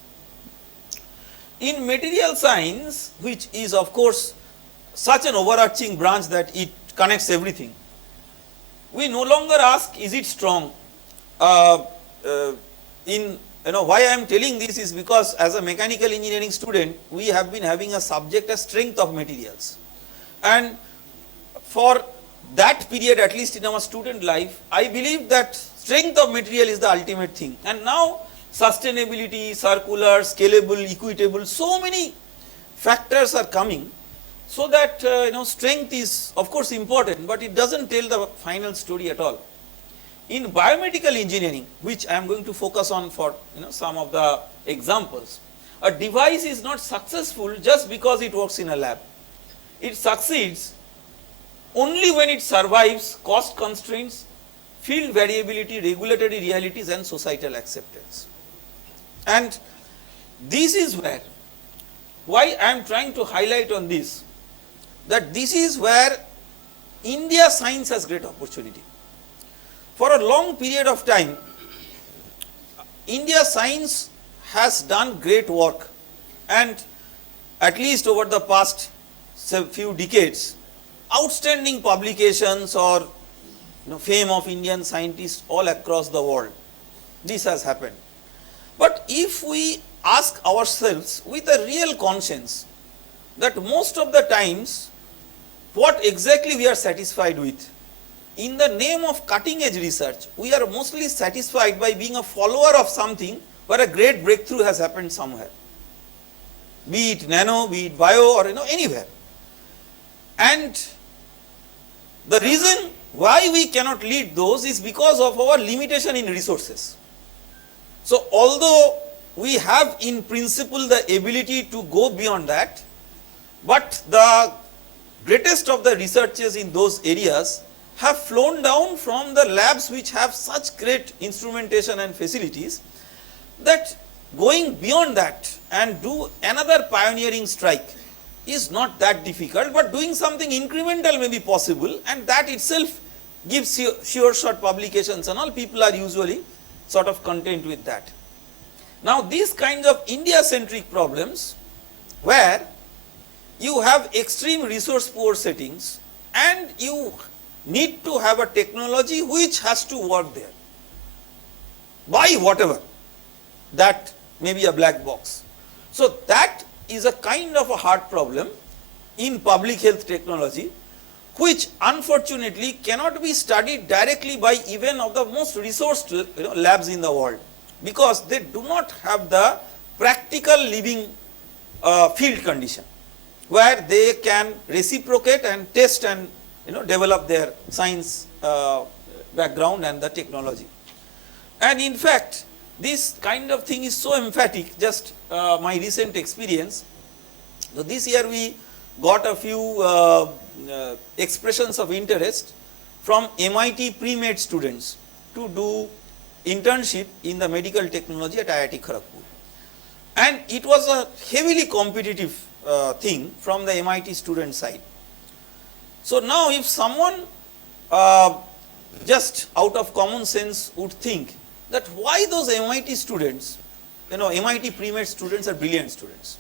In material science, which is of course such an overarching branch that it connects everything, we no longer ask is it strong. Why I am telling this is because as a mechanical engineering student, we have been having a subject as strength of materials, and for that period, at least in our student life, I believe that strength of material is the ultimate thing. And now sustainability, circular, scalable, equitable, so many factors are coming, so that strength is of course important, but it does not tell the final story at all. In biomedical engineering, which I am going to focus on for some of the examples, a device is not successful just because it works in a lab. It succeeds only when it survives cost constraints, field variability, regulatory realities and societal acceptance. And this is why I am trying to highlight on this, that this is where India science has great opportunity. For a long period of time, India science has done great work, and at least over the past few decades, outstanding publications or fame of Indian scientists all across the world. This has happened. But if we ask ourselves with a real conscience that most of the times what exactly we are satisfied with, in the name of cutting edge research, we are mostly satisfied by being a follower of something where a great breakthrough has happened somewhere, be it nano, be it bio, or anywhere. And the reason why we cannot lead those is because of our limitation in resources. So although we have in principle the ability to go beyond that, but the greatest of the researchers in those areas have flown down from the labs which have such great instrumentation and facilities, that going beyond that and do another pioneering strike is not that difficult, but doing something incremental may be possible, and that itself gives you sure shot publications and all. People are usually sort of content with that. Now these kinds of India centric problems where you have extreme resource poor settings and you need to have a technology which has to work there by whatever, that may be a black box. So that is a kind of a hard problem in public health technology, which unfortunately cannot be studied directly by even of the most resourced labs in the world, because they do not have the practical living field condition where they can reciprocate and test and develop their science background and the technology. And in fact, this kind of thing is so emphatic, just my recent experience. So this year we got a few expressions of interest from MIT pre-med students to do internship in the medical technology at IIT Kharagpur. And it was a heavily competitive thing from the MIT student side. So now if someone just out of common sense would think that why those MIT students, MIT pre-med students are brilliant students.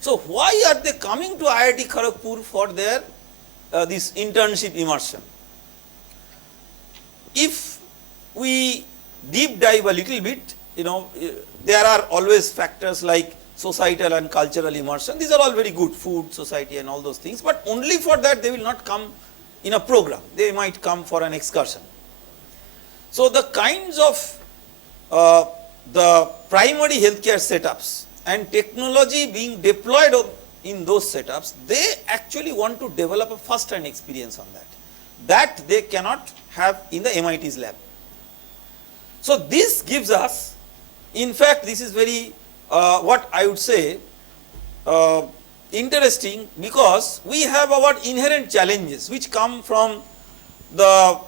So why are they coming to IIT Kharagpur for their this internship immersion? If we deep dive a little bit, there are always factors like societal and cultural immersion. These are all very good, food, society and all those things, but only for that they will not come in a program. They might come for an excursion. So the kinds of the primary healthcare setups and technology being deployed in those setups, they actually want to develop a first-hand experience on that. That they cannot have in the MIT's lab. So this gives us, in fact, this is very, what I would say, interesting, because we have our inherent challenges which come from the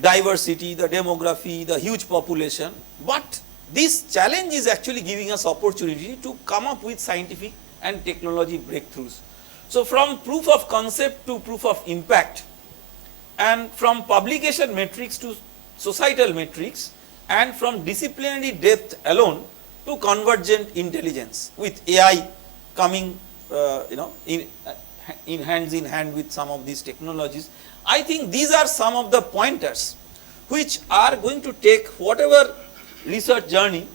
diversity, the demography, the huge population, but this challenge is actually giving us opportunity to come up with scientific and technology breakthroughs. So from proof of concept to proof of impact, and from publication metrics to societal metrics, and from disciplinary depth alone to convergent intelligence, with AI coming in hand with some of these technologies. I think these are some of the pointers which are going to take whatever research journey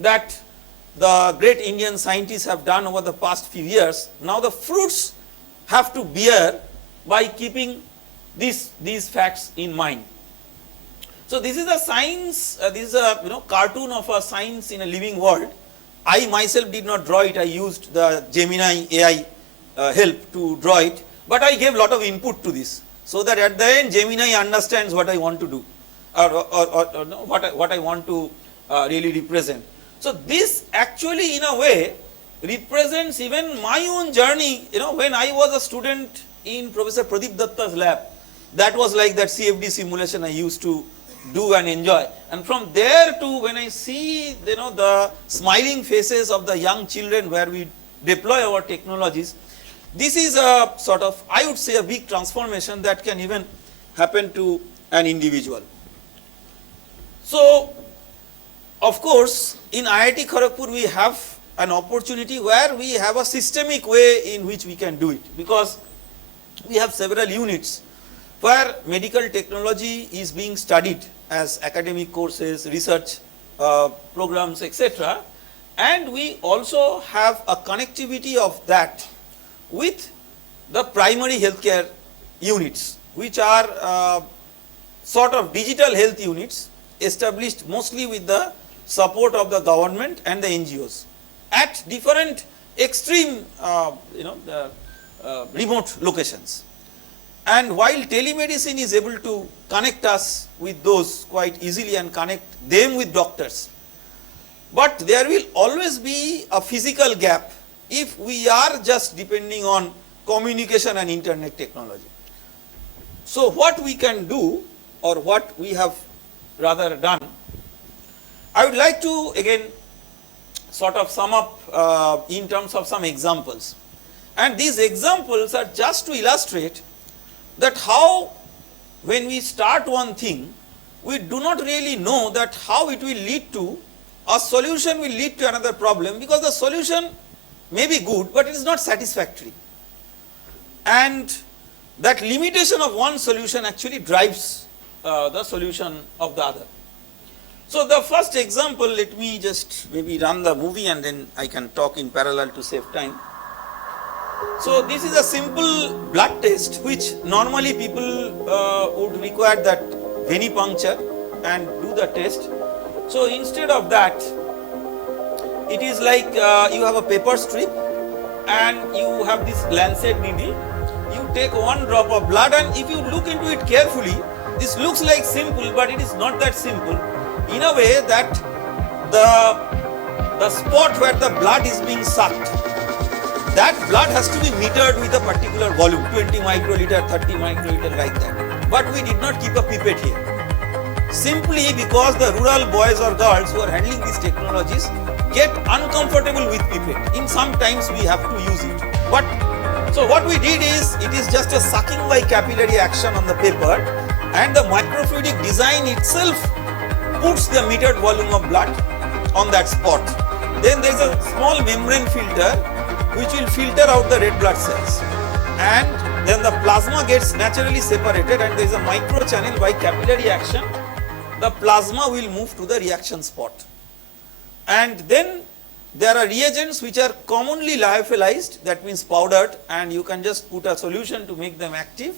that the great Indian scientists have done over the past few years. Now the fruits have to bear by keeping these facts in mind. So this is a science, this is a cartoon of a science in a living world. I myself did not draw it, I used the Gemini AI help to draw it, but I gave a lot of input to this, so that at the end Gemini understands what I want to do, or what I want to really represent. So this actually in a way represents even my own journey, when I was a student in Professor Pradeep Datta's lab. That was like that CFD simulation I used to do and enjoy, and from there to when I see the smiling faces of the young children where we deploy our technologies, this is a sort of, I would say, a big transformation that can even happen to an individual. So of course in IIT Kharagpur we have an opportunity where we have a systemic way in which we can do it, because we have several units where medical technology is being studied as academic courses, research programs, etc. And we also have a connectivity of that with the primary healthcare units, which are sort of digital health units established mostly with the support of the government and the NGOs at different extreme remote locations. And while telemedicine is able to connect us with those quite easily and connect them with doctors, but there will always be a physical gap if we are just depending on communication and internet technology. So what we can do, or what we have rather done, I would like to again sort of sum up in terms of some examples. And these examples are just to illustrate that how when we start one thing, we do not really know that how it will lead to, a solution will lead to another problem, because the solution may be good, but it is not satisfactory. And that limitation of one solution actually drives the solution of the other. So the first example, let me just maybe run the movie and then I can talk in parallel to save time. So this is a simple blood test which normally people would require that venipuncture and do the test. So instead of that, it is like you have a paper strip and you have this lancet needle. You take one drop of blood, and if you look into it carefully, this looks like simple, but it is not that simple. In a way that the spot where the blood is being sucked, that blood has to be metered with a particular volume, 20 microliter, 30 microliter, like that. But we did not keep a pipette here, simply because the rural boys or girls who are handling these technologies get uncomfortable with pipette. In some times we have to use it. But so what we did is, it is just a sucking by capillary action on the paper, and the microfluidic design itself puts the metered volume of blood on that spot. Then there is a small membrane filter which will filter out the red blood cells, and then the plasma gets naturally separated, and there is a micro channel by capillary action. The plasma will move to the reaction spot, and then there are reagents which are commonly lyophilized, that means powdered, and you can just put a solution to make them active,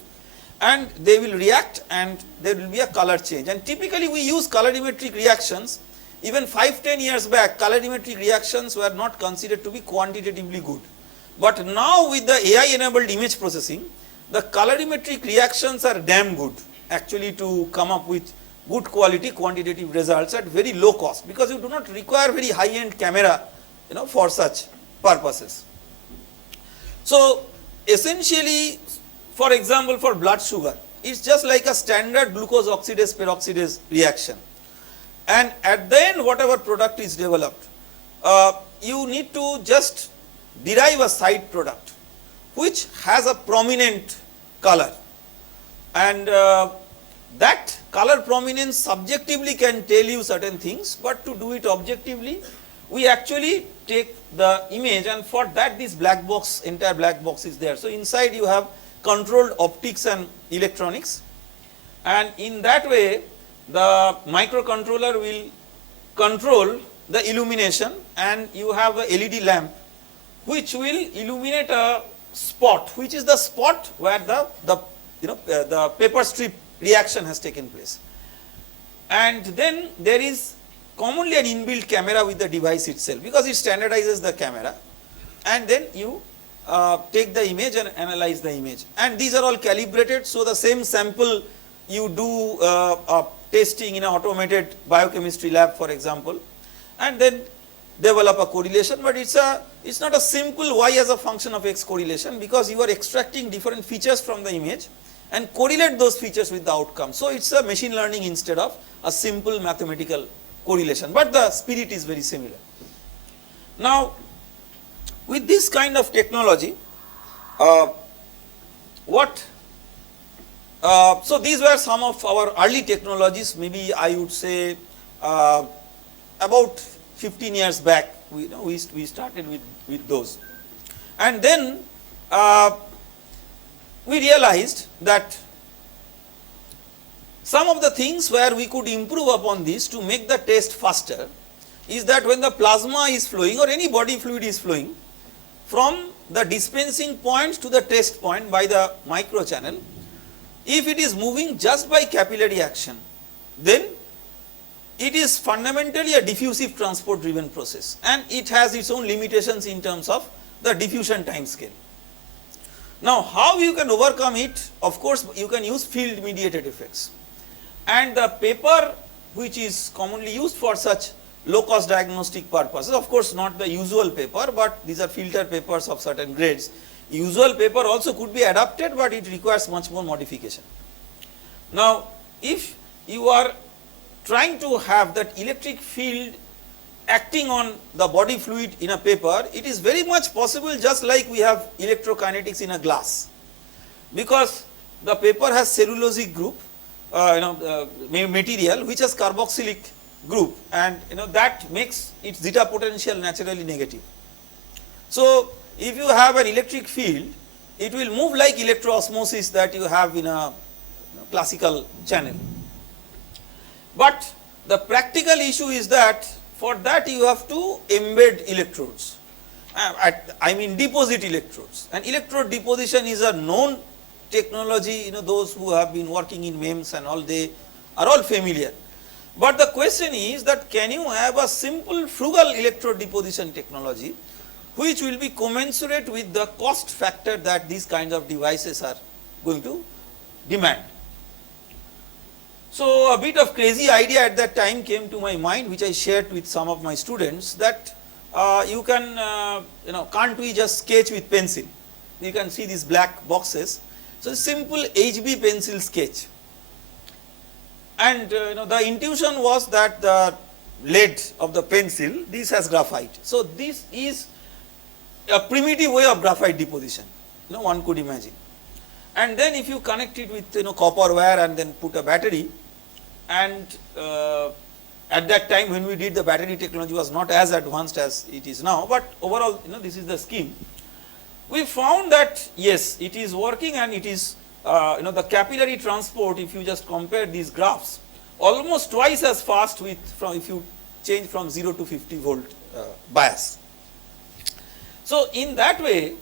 and they will react and there will be a color change. And typically we use colorimetric reactions. Even 5-10 years back, colorimetric reactions were not considered to be quantitatively good. But now with the AI enabled image processing, the colorimetric reactions are damn good actually to come up with good quality quantitative results at very low cost, because you do not require very high end camera, for such purposes. So essentially, for example, for blood sugar, it's just like a standard glucose oxidase peroxidase reaction. And at the end, whatever product is developed, you need to just derive a side product which has a prominent color, and that color prominence subjectively can tell you certain things, but to do it objectively, we actually take the image, and for that this black box, entire black box is there. So inside you have controlled optics and electronics, and in that way the microcontroller will control the illumination, and you have a LED lamp which will illuminate a spot, which is the spot where the paper strip reaction has taken place. And then there is commonly an inbuilt camera with the device itself, because it standardizes the camera, and then you take the image and analyze the image, and these are all calibrated. So the same sample you do testing in an automated biochemistry lab, for example, and then develop a correlation. But it's not a simple y as a function of x correlation, because you are extracting different features from the image and correlate those features with the outcome. So it's a machine learning instead of a simple mathematical correlation, but the spirit is very similar. Now with this kind of technology, so these were some of our early technologies. Maybe I would say about 15 years back we started with those, and then we realized that some of the things where we could improve upon this to make the test faster is that when the plasma is flowing or any body fluid is flowing from the dispensing point to the test point by the microchannel, if it is moving just by capillary action, then it is fundamentally a diffusive transport driven process, and it has its own limitations in terms of the diffusion time scale. Now how you can overcome it? Of course you can use field mediated effects, and the paper which is commonly used for such low cost diagnostic purposes, of course not the usual paper, but these are filter papers of certain grades. Usual paper also could be adapted, but it requires much more modification. Now if you are trying to have that electric field acting on the body fluid in a paper, it is very much possible just like we have electrokinetics in a glass, because the paper has cellulosic group, material which has carboxylic group, and that makes its zeta potential naturally negative. So if you have an electric field, it will move like electroosmosis that you have in a classical channel. But the practical issue is that for that you have to embed electrodes, deposit electrodes, and electrode deposition is a known technology. Those who have been working in MEMS and all, they are all familiar. But the question is that can you have a simple frugal electrode deposition technology which will be commensurate with the cost factor that these kinds of devices are going to demand. So a bit of crazy idea at that time came to my mind, which I shared with some of my students, that you can, can't we just sketch with pencil? You can see these black boxes. So simple HB pencil sketch. And the intuition was that the lead of the pencil, this has graphite. So this is a primitive way of graphite deposition, one could imagine. And then if you connect it with copper wire and then put a battery, and at that time when we did, the battery technology was not as advanced as it is now, but overall this is the scheme. We found that yes, it is working, and it is the capillary transport, if you just compare these graphs, almost twice as fast if you change from 0 to 50 volt bias. So in that way,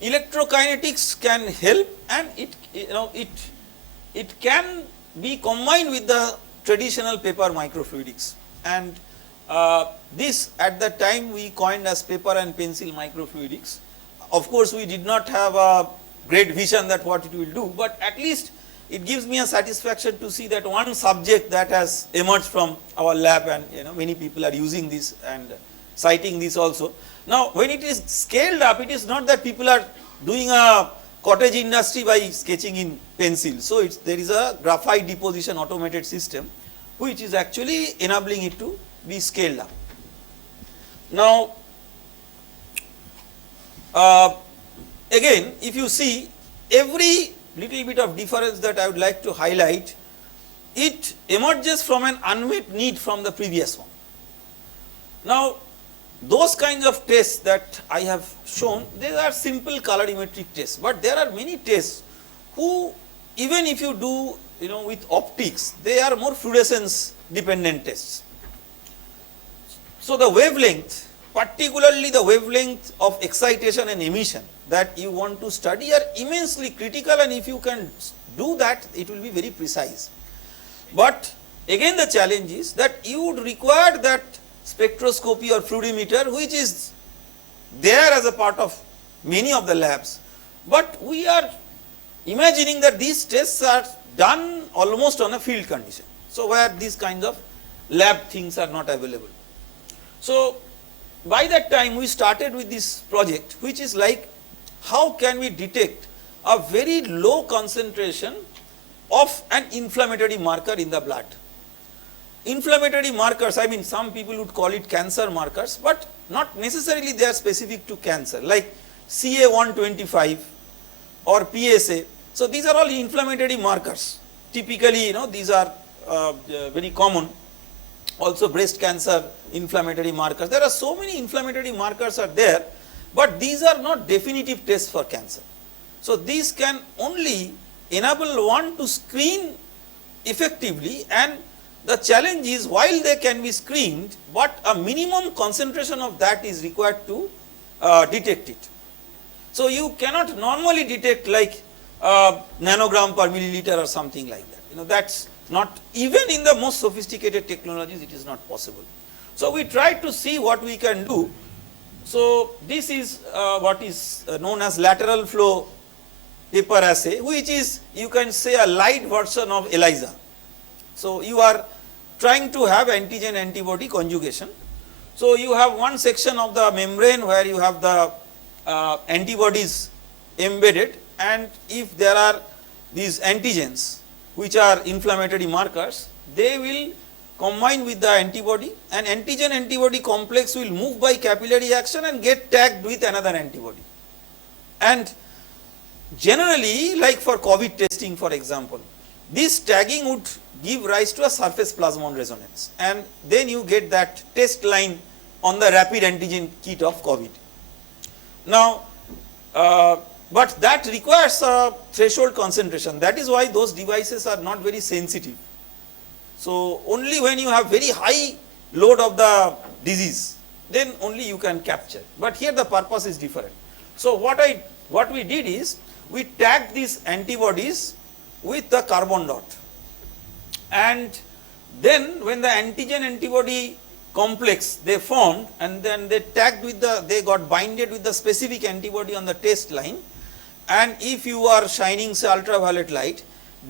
electrokinetics can help, and it can be combined with the traditional paper microfluidics, and this at that time we coined as paper and pencil microfluidics. Of course, we did not have a great vision that what it will do, but at least it gives me a satisfaction to see that one subject that has emerged from our lab, and many people are using this and citing this also. Now when it is scaled up, it is not that people are doing a cottage industry by sketching in pencil. So there is a graphite deposition automated system which is actually enabling it to be scaled up. Now again, if you see every little bit of difference that I would like to highlight, it emerges from an unmet need from the previous one. Now those kinds of tests that I have shown, they are simple colorimetric tests, but there are many tests who, even if you do with optics, they are more fluorescence dependent tests. So the wavelength, particularly the wavelength of excitation and emission that you want to study, are immensely critical, and if you can do that, it will be very precise. But again the challenge is that you would require that spectroscopy or fluorimeter, which is there as a part of many of the labs, but we are imagining that these tests are done almost on a field condition, so where these kinds of lab things are not available. So by that time we started with this project, which is like, how can we detect a very low concentration of an inflammatory marker in the blood. Inflammatory markers, some people would call it cancer markers, but not necessarily they are specific to cancer, like CA125 or PSA. So these are all inflammatory markers. Typically, these are very common. Also breast cancer inflammatory markers. There are so many inflammatory markers are there, but these are not definitive tests for cancer. So these can only enable one to screen effectively, and the challenge is, while they can be screened, but a minimum concentration of that is required to detect it. So you cannot normally detect like nanogram per milliliter or something like that. That's not, even in the most sophisticated technologies, it is not possible. So we try to see what we can do. So this is what is known as lateral flow paper assay, which is, you can say, a light version of ELISA. So you are trying to have antigen antibody conjugation. So you have one section of the membrane where you have the antibodies embedded, and if there are these antigens which are inflammatory markers, they will combined with the antibody, and antigen antibody complex will move by capillary action and get tagged with another antibody. And generally, like for COVID testing for example, this tagging would give rise to a surface plasmon resonance, and then you get that test line on the rapid antigen kit of COVID. Now, but that requires a threshold concentration. That is why those devices are not very sensitive. So, only when you have very high load of the disease, then only you can capture. But here the purpose is different. So, what we did is we tagged these antibodies with the carbon dot, and then when the antigen antibody complex they formed, and then they tagged with they got binded with the specific antibody on the test line. And if you are shining say ultraviolet light,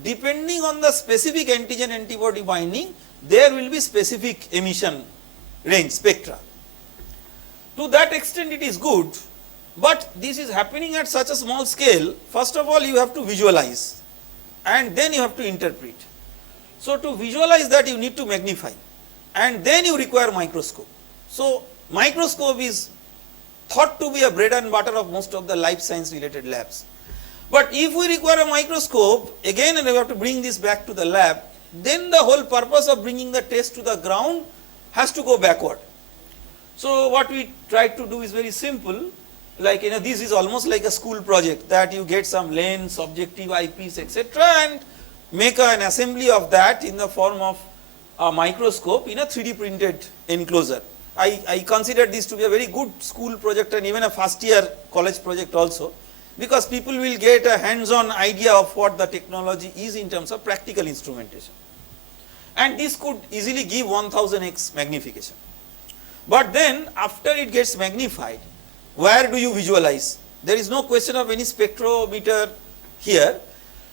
depending on the specific antigen antibody binding, there will be specific emission range spectra. To that extent it is good, but this is happening at such a small scale. First of all, you have to visualize and then you have to interpret. So, to visualize that you need to magnify, and then you require microscope. So, microscope is thought to be a bread and butter of most of the life science related labs. But if we require a microscope, again and we have to bring this back to the lab, then the whole purpose of bringing the test to the ground has to go backward. So, what we try to do is very simple, like this is almost like a school project, that you get some lens, objective, eyepiece, etc., and make an assembly of that in the form of a microscope in a 3D printed enclosure. I consider this to be a very good school project and even a first year college project also, because people will get a hands-on idea of what the technology is in terms of practical instrumentation. And this could easily give 1000x magnification. But then after it gets magnified, where do you visualize? There is no question of any spectrometer here.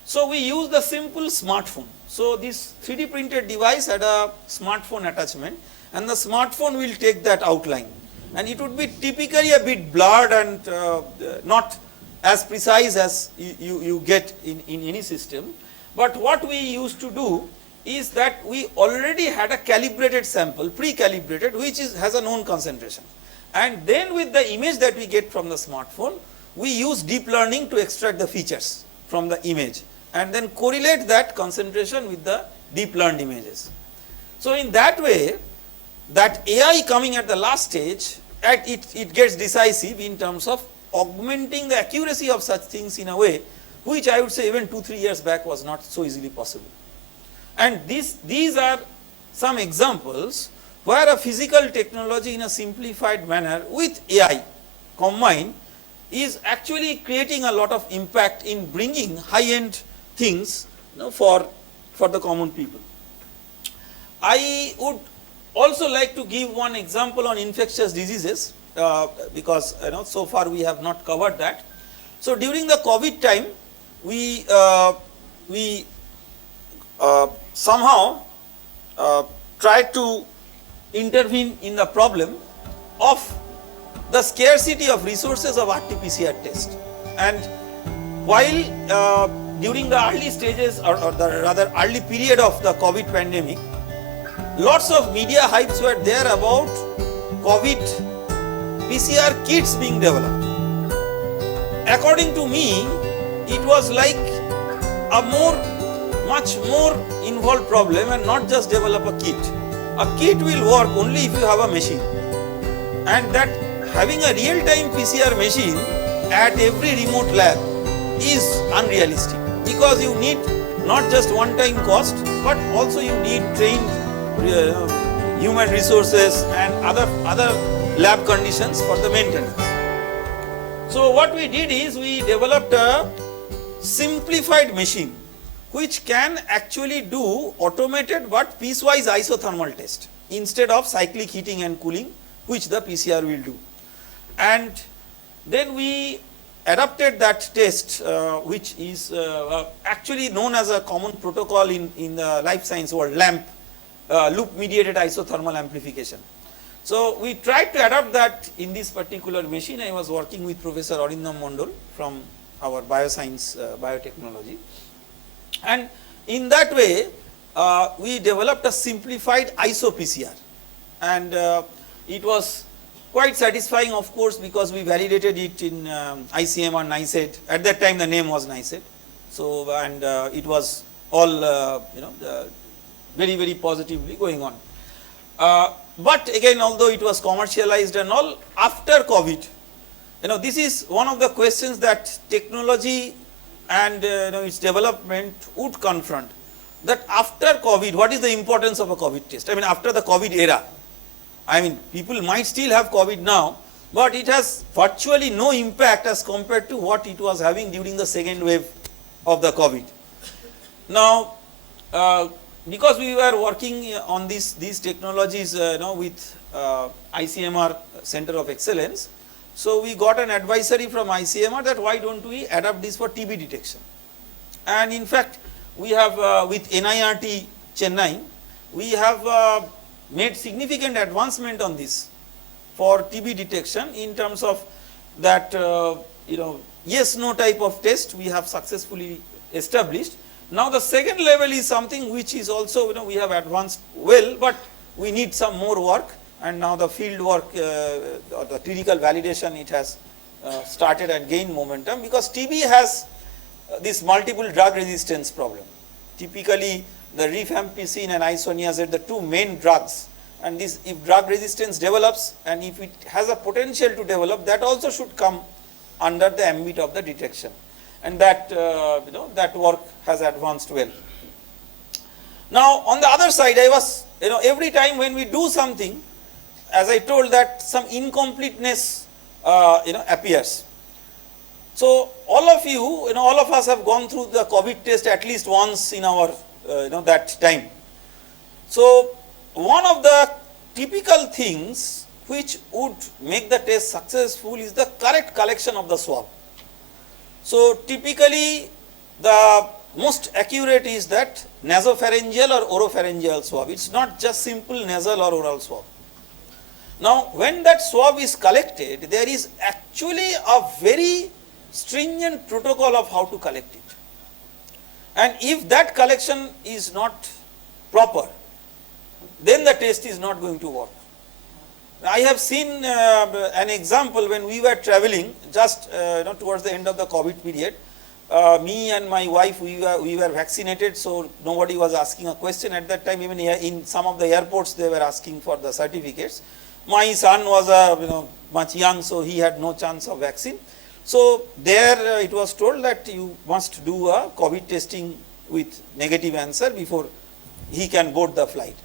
So, we use the simple smartphone. So, this 3D printed device had a smartphone attachment, and the smartphone will take that outline, and it would be typically a bit blurred and not as precise as you get in any system. But what we used to do is that we already had a calibrated sample, pre-calibrated, which has a known concentration, and then with the image that we get from the smartphone, we use deep learning to extract the features from the image and then correlate that concentration with the deep learned images. So, in that way, that AI coming at the last stage, it gets decisive in terms of augmenting the accuracy of such things in a way which I would say even 2-3 years back was not so easily possible. And these are some examples where a physical technology in a simplified manner with AI combined is actually creating a lot of impact in bringing high-end things for the common people. I would also like to give one example on infectious diseases because so far we have not covered that. So, during the COVID time, we somehow tried to intervene in the problem of the scarcity of resources of RT-PCR test. And while during the early stages or the rather early period of the COVID pandemic, lots of media hypes were there about COVID PCR kits being developed. According to me, it was like a much more involved problem, and not just develop a kit. A kit will work only if you have a machine, and that having a real-time PCR machine at every remote lab is unrealistic, because you need not just one-time cost, but also you need trained human resources and other lab conditions for the maintenance. So, what we did is we developed a simplified machine which can actually do automated but piecewise isothermal test instead of cyclic heating and cooling, which the PCR will do. And then we adapted that test which is actually known as a common protocol in the life science world, LAMP, loop mediated isothermal amplification. So, we tried to adapt that in this particular machine. I was working with Professor Arindam Mondol from our bioscience biotechnology, and in that way we developed a simplified ISO PCR, and it was quite satisfying, of course, because we validated it in ICMR NICET. At that time the name was NICET. So, and it was all very, very positively going on. But again, although it was commercialized and all, after COVID, this is one of the questions that technology and its development would confront. That after COVID, what is the importance of a COVID test? I mean, after the COVID era, I mean, people might still have COVID now, but it has virtually no impact as compared to what it was having during the second wave of the COVID. Now, because we were working on these technologies with ICMR Center of Excellence, so we got an advisory from ICMR that why don't we adapt this for TB detection. And in fact, we have with NIRT Chennai, we have made significant advancement on this for TB detection in terms of that yes no type of test we have successfully established. Now the second level is something which is also we have advanced well, but we need some more work, and now the field work or the clinical validation, it has started and gained momentum, because TB has this multiple drug resistance problem. Typically the rifampicin and isoniazid, the two main drugs, and this, if drug resistance develops and if it has a potential to develop, that also should come under the ambit of the detection, and that that work has advanced well. Now on the other side, I was every time when we do something, as I told, that some incompleteness appears. So all of you, all of us have gone through the COVID test at least once in our that time. So one of the typical things which would make the test successful is the correct collection of the swab. So typically the most accurate is that nasopharyngeal or oropharyngeal swab. It's not just simple nasal or oral swab. Now when that swab is collected, there is actually a very stringent protocol of how to collect it. And if that collection is not proper, then the test is not going to work. I have seen an example when we were traveling just towards the end of the COVID period. Me and my wife, we were vaccinated, so nobody was asking a question at that time. Even in some of the airports, they were asking for the certificates. My son was much young, so he had no chance of vaccine. So there it was told that you must do a COVID testing with negative answer before he can board the flight.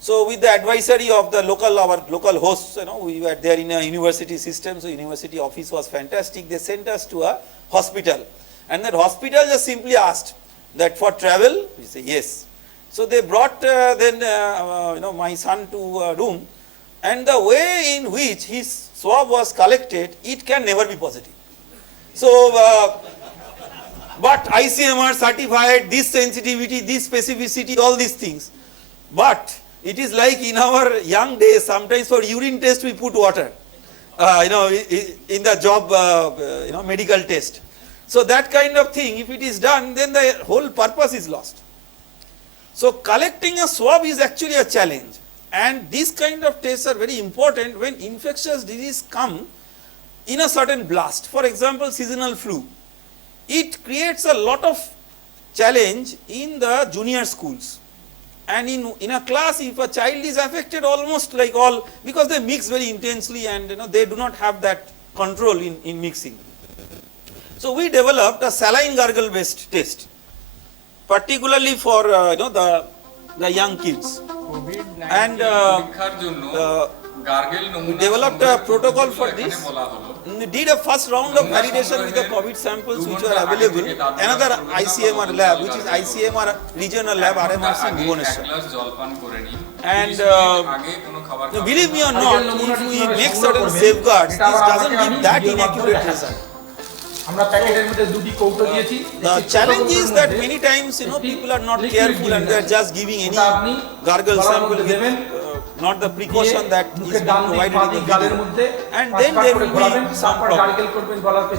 So with the advisory of the our local hosts, we were there in a university system, so university office was fantastic. They sent us to a hospital, and that hospital just simply asked that for travel, we say yes. So they brought my son to a room, and the way in which his swab was collected, it can never be positive. So, but ICMR certified this sensitivity, this specificity, all these things. But it is like in our young days, sometimes for urine test we put water, in the job, medical test. So that kind of thing, if it is done, then the whole purpose is lost. So collecting a swab is actually a challenge, and these kind of tests are very important when infectious disease come in a certain blast. For example, seasonal flu. It creates a lot of challenge in the junior schools. And in a class, if a child is affected, almost like all, because they mix very intensely and they do not have that control in mixing. So we developed a saline gargle based test, particularly for the young kids. And we developed a protocol for this. We did a first round of validation with the COVID samples which were available. Another ICMR lab, which is ICMR regional lab, RMRC Bhubaneswar. And believe me or not, if we make certain safeguards, this doesn't give that inaccurate result. The challenge is that many times people are not careful and they are just giving any gargle sample with not the precaution that is being provided in the video, and then there will be some problem.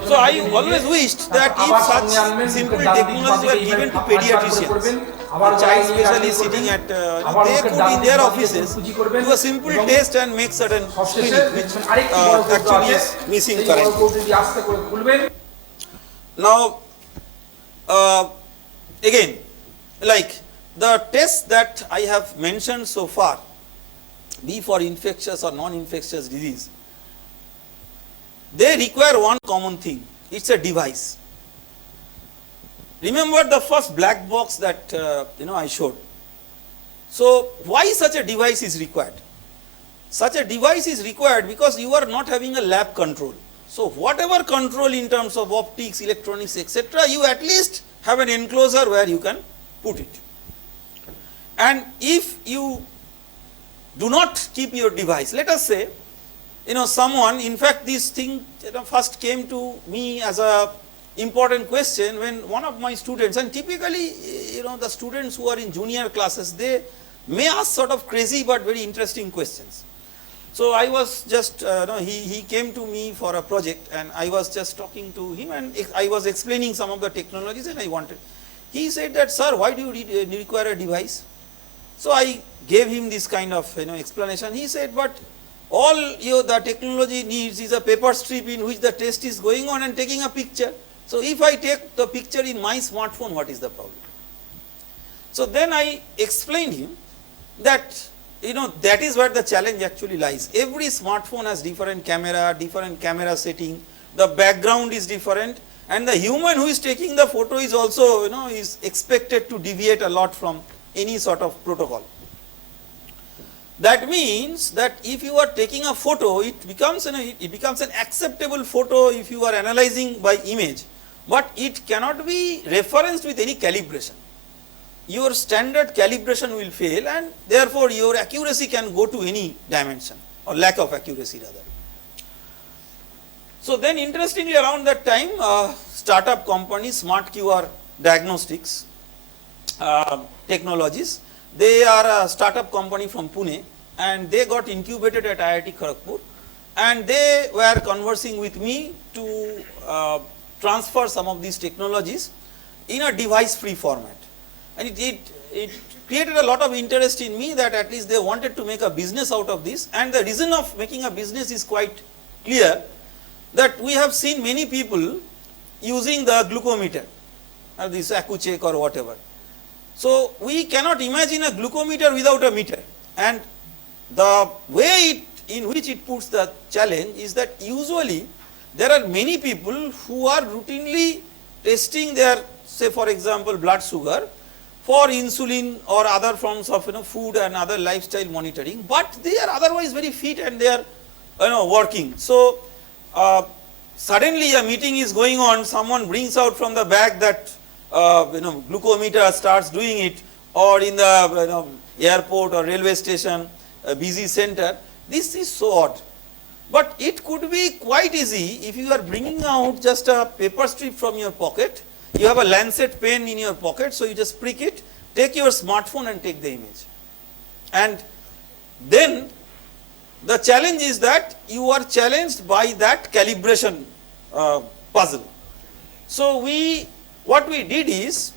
So I always wished that if such simple technologies were given to pediatricians, the child especially sitting at, they could in their offices do a simple test and make certain screening, which actually is missing currently. Now, again, like the tests that I have mentioned so far, be for infectious or non-infectious disease, they require one common thing, it's a device. Remember the first black box that I showed. So why such a device is required? Such a device is required because you are not having a lab control. So whatever control in terms of optics, electronics, etc., you at least have an enclosure where you can put it. And if you do not keep your device, let us say, someone, in fact this thing first came to me as a important question when one of my students, and typically the students who are in junior classes, they may ask sort of crazy but very interesting questions. So I was just, he came to me for a project and I was just talking to him and I was explaining some of the technologies and he said that, sir, why do you require a device? So I gave him this kind of explanation. He said, but all the technology needs is a paper strip in which the test is going on and taking a picture. So if I take the picture in my smartphone, what is the problem? So then I explained him that that is where the challenge actually lies. Every smartphone has different camera setting, the background is different, and the human who is taking the photo is also is expected to deviate a lot from any sort of protocol. That means that if you are taking a photo, it becomes an acceptable photo if you are analyzing by image, but it cannot be referenced with any calibration. Your standard calibration will fail and therefore your accuracy can go to any dimension or lack of accuracy rather. So then interestingly around that time, startup company Smart QR Diagnostics Technologies, they are a startup company from Pune and they got incubated at IIT Kharagpur and they were conversing with me to transfer some of these technologies in a device free format. And it created a lot of interest in me that at least they wanted to make a business out of this, and the reason of making a business is quite clear, that we have seen many people using the glucometer or this AccuCheck or whatever. So we cannot imagine a glucometer without a meter, and the way in which it puts the challenge is that usually there are many people who are routinely testing their, say for example, blood sugar for insulin or other forms of food and other lifestyle monitoring, but they are otherwise very fit and they are working. So suddenly a meeting is going on, someone brings out from the bag that glucometer, starts doing it, or in the airport or railway station, a busy center. This is so odd. But it could be quite easy if you are bringing out just a paper strip from your pocket. You have a lancet pen in your pocket, so you just prick it, take your smartphone and take the image. And then the challenge is that you are challenged by that calibration puzzle. So what we did is,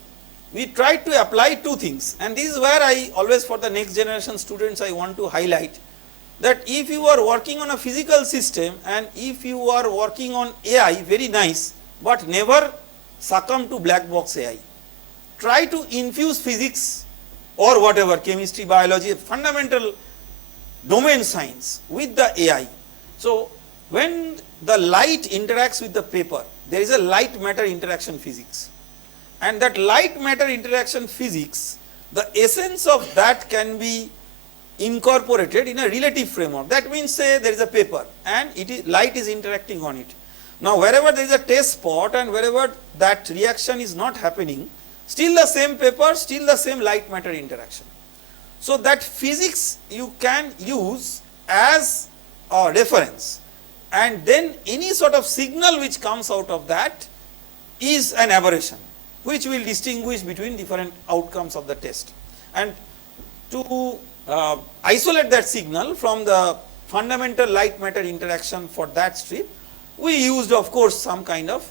we tried to apply two things, and this is where I always, for the next generation students, I want to highlight that if you are working on a physical system and if you are working on AI, very nice, but never succumb to black box AI. Try to infuse physics or whatever, chemistry, biology, fundamental domain science with the AI. So when the light interacts with the paper, there is a light matter interaction physics. And that light matter interaction physics, the essence of that can be incorporated in a relative framework. That means, say there is a paper and light is interacting on it. Now wherever there is a test spot and wherever that reaction is not happening, still the same paper, still the same light matter interaction. So that physics you can use as a reference, and then any sort of signal which comes out of that is an aberration, which will distinguish between different outcomes of the test. And to isolate that signal from the fundamental light matter interaction for that strip, we used of course some kind of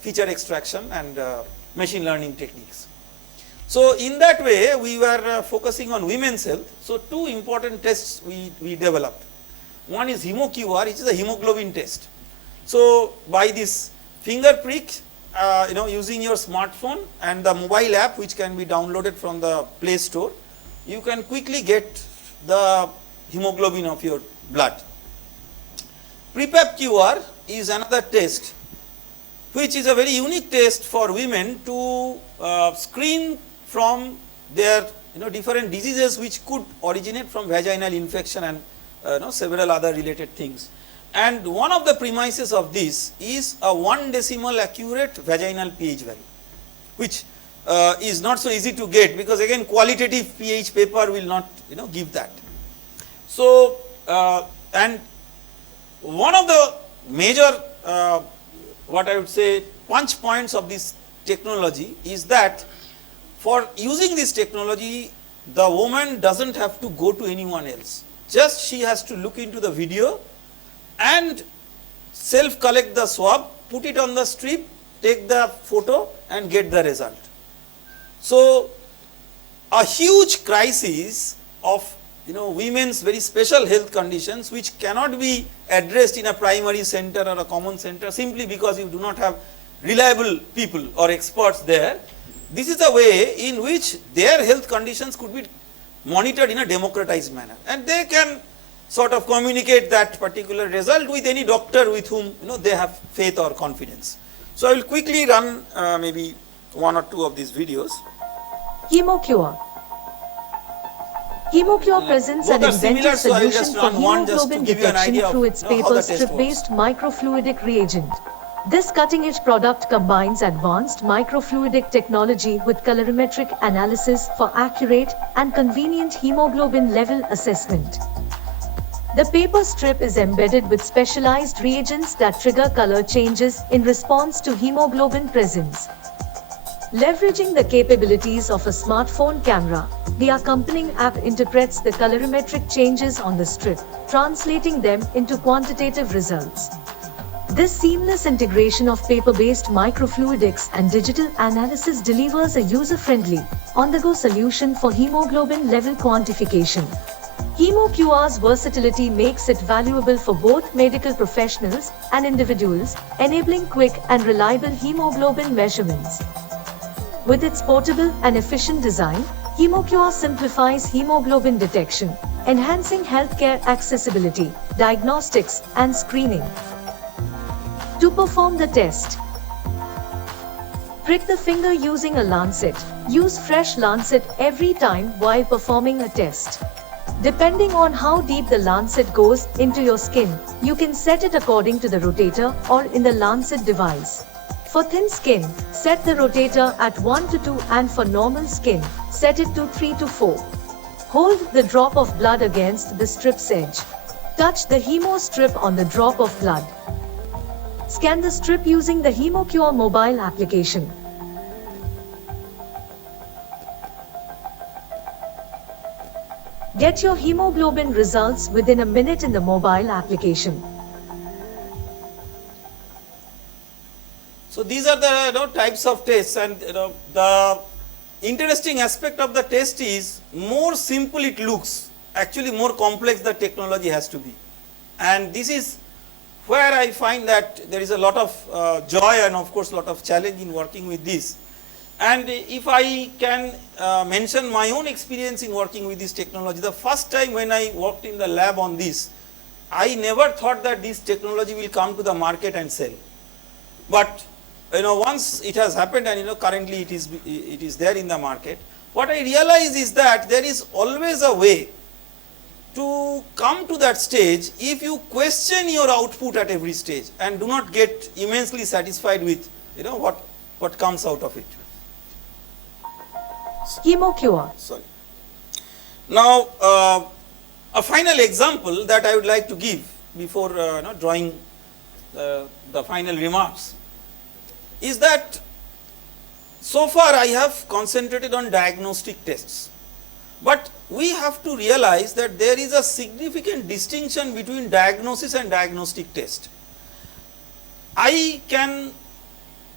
feature extraction and machine learning techniques. So in that way we were focusing on women's health. So two important tests we developed. One is HemoQR, which is a hemoglobin test. So by this finger prick, using your smartphone and the mobile app which can be downloaded from the Play Store, you can quickly get the hemoglobin of your blood. PrEP-QR is another test which is a very unique test for women to screen from their different diseases which could originate from vaginal infection and several other related things. And one of the premises of this is a 1 decimal accurate vaginal pH value, which is not so easy to get, because again qualitative pH paper will not give that. So and one of the major what I would say punch points of this technology is that for using this technology, the woman doesn't have to go to anyone else. Just she has to look into the video and self collect the swab, put it on the strip, take the photo and get the result. So a huge crisis of women's very special health conditions which cannot be addressed in a primary center or a common center simply because you do not have reliable people or experts there. This is a way in which their health conditions could be monitored in a democratized manner, and they can sort of communicate that particular result with any doctor with whom they have faith or confidence. So I will quickly run maybe one or two of these videos. HemoQR. HemoQR presents an both are similar, inventive so I will solution just for run one just to hemoglobin give you an detection idea of through its how the paper test strip-based microfluidic reagent. This cutting-edge product combines advanced microfluidic technology with colorimetric analysis for accurate and convenient hemoglobin level assessment. The paper strip is embedded with specialized reagents that trigger color changes in response to hemoglobin presence. Leveraging the capabilities of a smartphone camera, the accompanying app interprets the colorimetric changes on the strip, translating them into quantitative results. This seamless integration of paper-based microfluidics and digital analysis delivers a user-friendly, on-the-go solution for hemoglobin level quantification. HemoQR's versatility makes it valuable for both medical professionals and individuals, enabling quick and reliable hemoglobin measurements. With its portable and efficient design, HemoQR simplifies hemoglobin detection, enhancing healthcare accessibility, diagnostics, and screening. To perform the test, prick the finger using a lancet. Use fresh lancet every time while performing a test. Depending on how deep the lancet goes into your skin, you can set it according to the rotator or in the lancet device. For thin skin, set the rotator at 1 to 2, and for normal skin, set it to 3 to 4. Hold the drop of blood against the strip's edge. Touch the hemo strip on the drop of blood. Scan the strip using the HemoQR mobile application. Get your hemoglobin results within a minute in the mobile application. So these are the types of tests, and the interesting aspect of the test is more simple it looks, actually more complex the technology has to be. And this is where I find that there is a lot of joy and of course a lot of challenge in working with this. And if I can mention my own experience in working with this technology, the first time when I worked in the lab on this, I never thought that this technology will come to the market and sell. But once it has happened, and currently it is there in the market, what I realize is that there is always a way to come to that stage if you question your output at every stage and do not get immensely satisfied with what comes out of it. HemoQR. Sorry. Now a final example that I would like to give before drawing the final remarks is that so far I have concentrated on diagnostic tests, but we have to realize that there is a significant distinction between diagnosis and diagnostic test. I can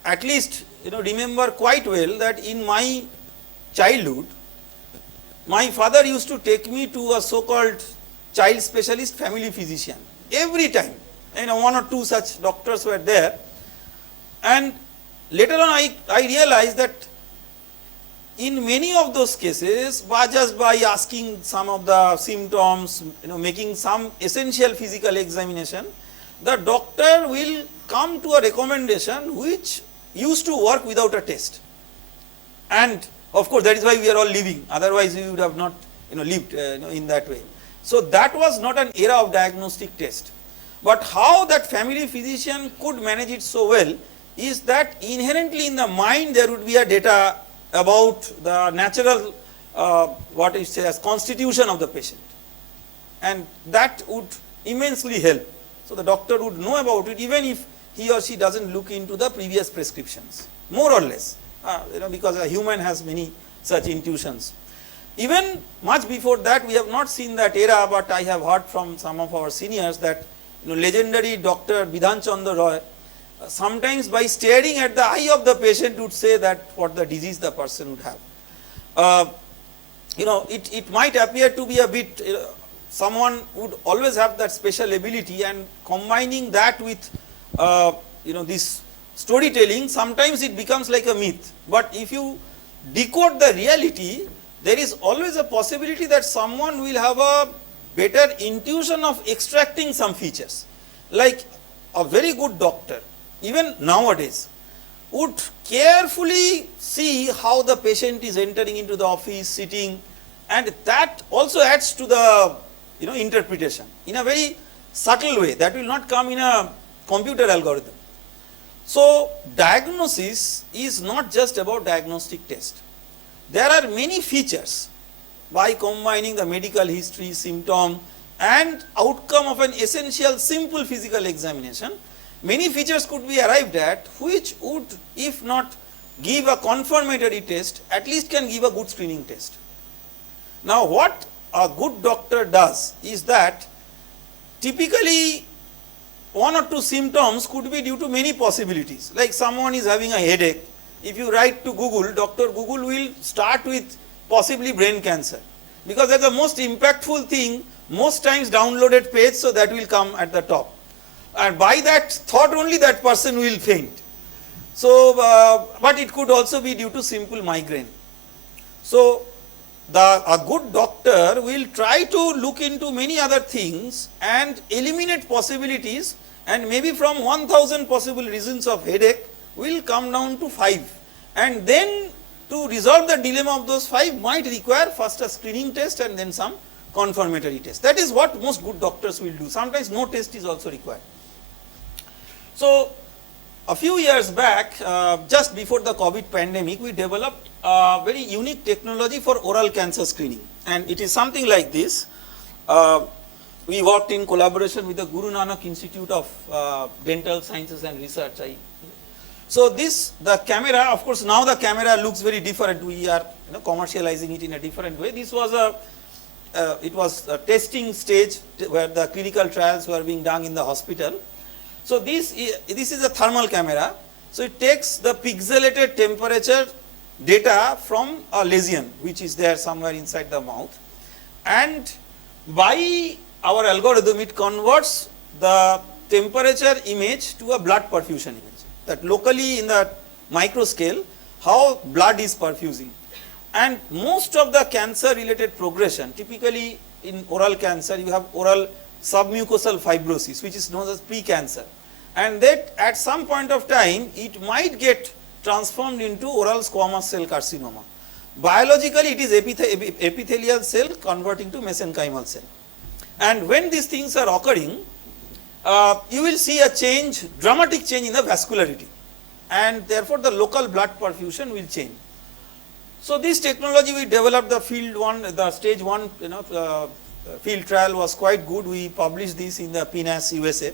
at least remember quite well that in my childhood, my father used to take me to a so-called child specialist family physician every time. One or two such doctors were there, and later on I realized that in many of those cases, just by asking some of the symptoms, making some essential physical examination, the doctor will come to a recommendation which used to work without a test. And of course, that is why we are all living, otherwise we would have not lived in that way. So that was not an era of diagnostic test. But how that family physician could manage it so well is that inherently in the mind there would be a data about the natural what is say as constitution of the patient, and that would immensely help. So the doctor would know about it even if he or she doesn't look into the previous prescriptions, more or less, because a human has many such intuitions. Even much before that we have not seen that era, but I have heard from some of our seniors that legendary Dr. Bidhan Chandra Roy, sometimes by staring at the eye of the patient would say that what the disease the person would have. It might appear to be a bit, someone would always have that special ability, and combining that with this storytelling, sometimes it becomes like a myth. But if you decode the reality, there is always a possibility that someone will have a better intuition of extracting some features. Like a very good doctor, even nowadays, would carefully see how the patient is entering into the office, sitting, and that also adds to the interpretation in a very subtle way that will not come in a computer algorithm. So diagnosis is not just about diagnostic test. There are many features by combining the medical history, symptom, and outcome of an essential simple physical examination. Many features could be arrived at which would, if not give a confirmatory test, at least can give a good screening test. Now what a good doctor does is that typically one or two symptoms could be due to many possibilities. Like someone is having a headache, if you write to Google, Dr. Google will start with possibly brain cancer, because that's the most impactful thing, most times downloaded page, so that will come at the top. And by that thought only that person will faint. So, but it could also be due to simple migraine. So, a good doctor will try to look into many other things and eliminate possibilities, and maybe from 1000 possible reasons of headache will come down to 5. And then to resolve the dilemma of those 5 might require first a screening test and then some confirmatory test. That is what most good doctors will do. Sometimes no test is also required. So a few years back, just before the COVID pandemic, we developed a very unique technology for oral cancer screening, and it is something like this. We worked in collaboration with the Guru Nanak Institute of Dental Sciences and Research. So the camera, of course now the camera looks very different. We are commercializing it in a different way. This was it was a testing stage where the clinical trials were being done in the hospital. So this is a thermal camera. So it takes the pixelated temperature data from a lesion which is there somewhere inside the mouth, and by our algorithm it converts the temperature image to a blood perfusion image, that locally in the micro scale how blood is perfusing. And most of the cancer related progression, typically in oral cancer you have oral submucosal fibrosis, which is known as pre-cancer, and that at some point of time it might get transformed into oral squamous cell carcinoma. Biologically it is epithelial cell converting to mesenchymal cell, and when these things are occurring, you will see a change, dramatic change in the vascularity, and therefore the local blood perfusion will change. So this technology we developed, the stage 1 field trial was quite good. We published this in the PNAS USA.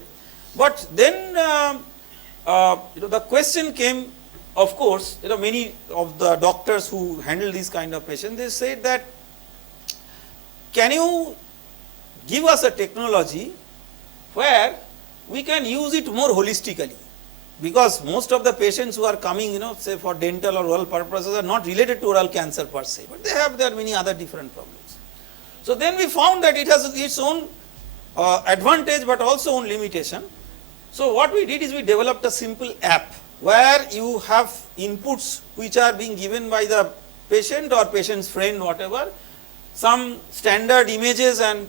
But then the question came, of course, many of the doctors who handle these kind of patients, they said that, can you give us a technology where we can use it more holistically? because most of the patients who are coming, say for dental or oral purposes are not related to oral cancer per se, but they have their many other different problems. So then we found that it has its own advantage but also own limitation. So what we did is we developed a simple app where you have inputs which are being given by the patient or patient's friend, whatever, some standard images and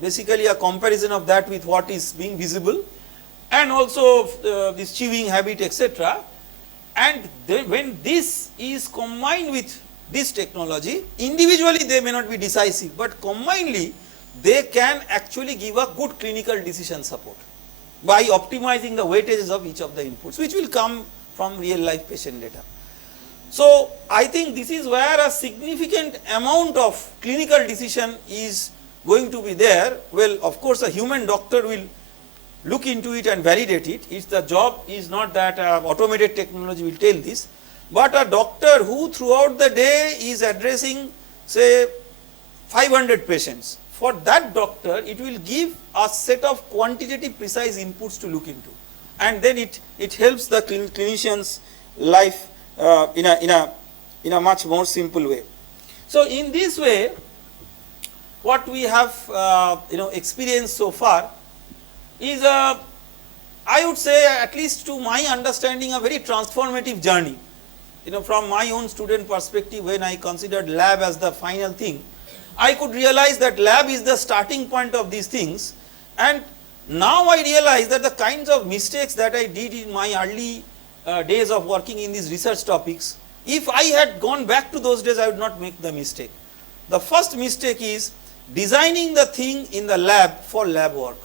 basically a comparison of that with what is being visible, and also this chewing habit, etc. And when this is combined with this technology, individually they may not be decisive, but combinedly they can actually give a good clinical decision support by optimizing the weightages of each of the inputs, which will come from real life patient data. So I think this is where a significant amount of clinical decision is going to be there. Well, of course a human doctor will look into it and validate it. It's the job is not that automated technology will tell this, but a doctor who throughout the day is addressing say 500 patients, for that doctor it will give a set of quantitative precise inputs to look into, and then it helps the clinician's life in a much more simple way. So in this way, what we have experienced so far is I would say, at least to my understanding, a very transformative journey. From my own student perspective, when I considered lab as the final thing, I could realize that lab is the starting point of these things, and now I realize that the kinds of mistakes that I did in my early days of working in these research topics, if I had gone back to those days, I would not make the mistake. The first mistake is designing the thing in the lab for lab work,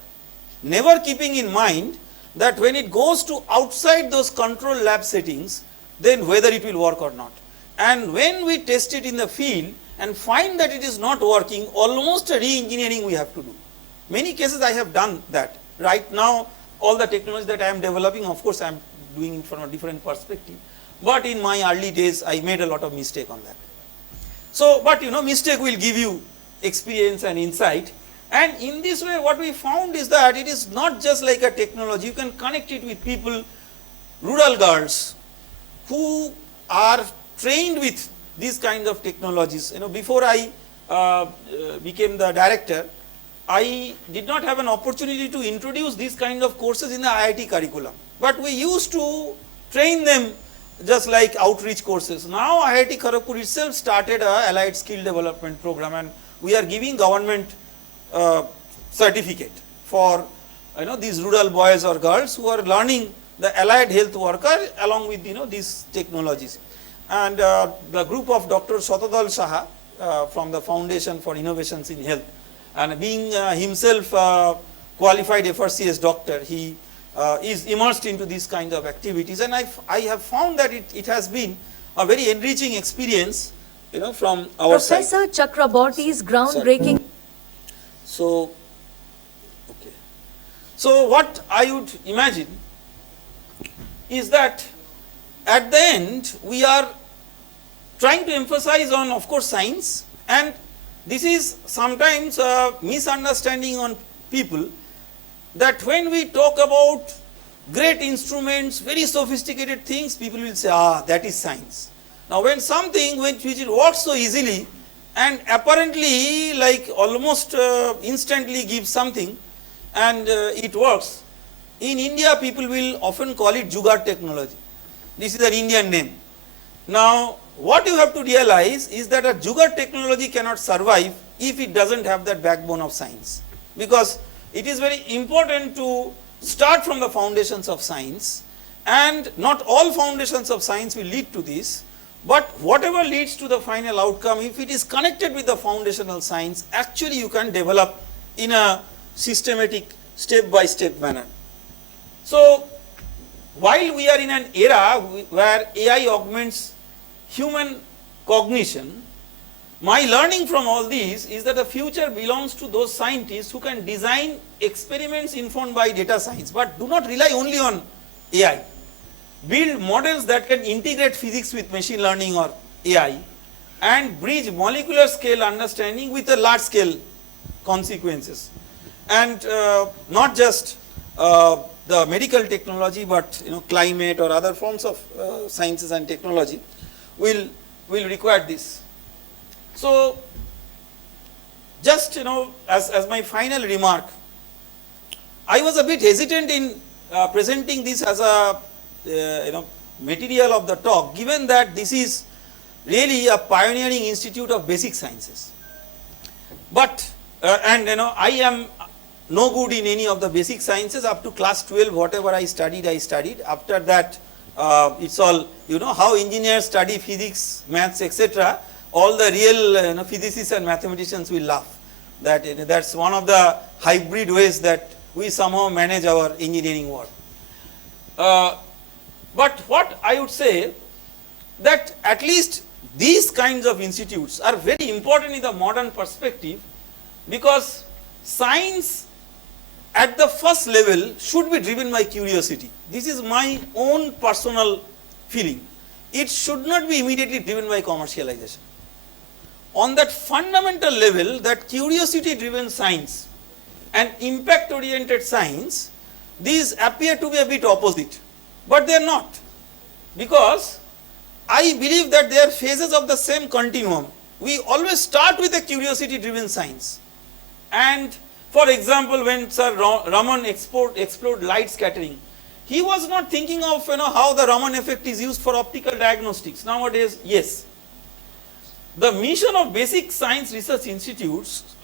never keeping in mind that when it goes to outside those controlled lab settings, then whether it will work or not. And when we test it in the field and find that it is not working, almost a re-engineering we have to do. Many cases I have done that. Right now, all the technology that I am developing, of course I am doing it from a different perspective, but in my early days I made a lot of mistake on that. So, but mistake will give you experience and insight, and in this way what we found is that it is not just like a technology, you can connect it with people, rural girls who are trained with these kinds of technologies. Before I became the director, I did not have an opportunity to introduce these kind of courses in the IIT curriculum, but we used to train them just like outreach courses. Now IIT Kharagpur itself started a allied skill development program, and we are giving government certificate for these rural boys or girls who are learning the allied health worker along with these technologies. And the group of Dr. Shatadal Saha from the Foundation for Innovations in Health, and being himself qualified FRCS doctor, he is immersed into these kinds of activities, and I have found that it has been a very enriching experience from our side. Professor Chakraborty's groundbreaking. So, okay. So what I would imagine is that at the end we are trying to emphasize on, of course, science, and this is sometimes a misunderstanding on people, that when we talk about great instruments, very sophisticated things, people will say, that is science. Now when something which works so easily and apparently like almost instantly gives something and it works, in India people will often call it jugaad technology. This is an Indian name. Now what you have to realize is that a jugaad technology cannot survive if it doesn't have that backbone of science, because it is very important to start from the foundations of science, and not all foundations of science will lead to this, but whatever leads to the final outcome, if it is connected with the foundational science, actually you can develop in a systematic step-by-step manner. So while we are in an era where AI augments human cognition, my learning from all these is that the future belongs to those scientists who can design experiments informed by data science, but do not rely only on AI. Build models that can integrate physics with machine learning or AI, and bridge molecular scale understanding with the large scale consequences, and not just the medical technology, but climate or other forms of sciences and technology will require this. So just as my final remark, I was a bit hesitant in presenting this as a material of the talk, given that this is really a pioneering institute of basic sciences. But and I am no good in any of the basic sciences. Up to class 12, whatever I studied. After that, it's all how engineers study physics, maths, etc. All the real physicists and mathematicians will laugh that that's one of the hybrid ways that we somehow manage our engineering work. But what I would say, that at least these kinds of institutes are very important in the modern perspective, because science at the first level should be driven by curiosity. This is my own personal feeling. It should not be immediately driven by commercialization. On that fundamental level, that curiosity driven science and impact oriented science, these appear to be a bit opposite, but they are not, because I believe that they are phases of the same continuum. We always start with a curiosity driven science, and for example, when Sir Raman explored light scattering, he was not thinking of how the Raman effect is used for optical diagnostics. Nowadays, yes. The mission of basic science research institutes,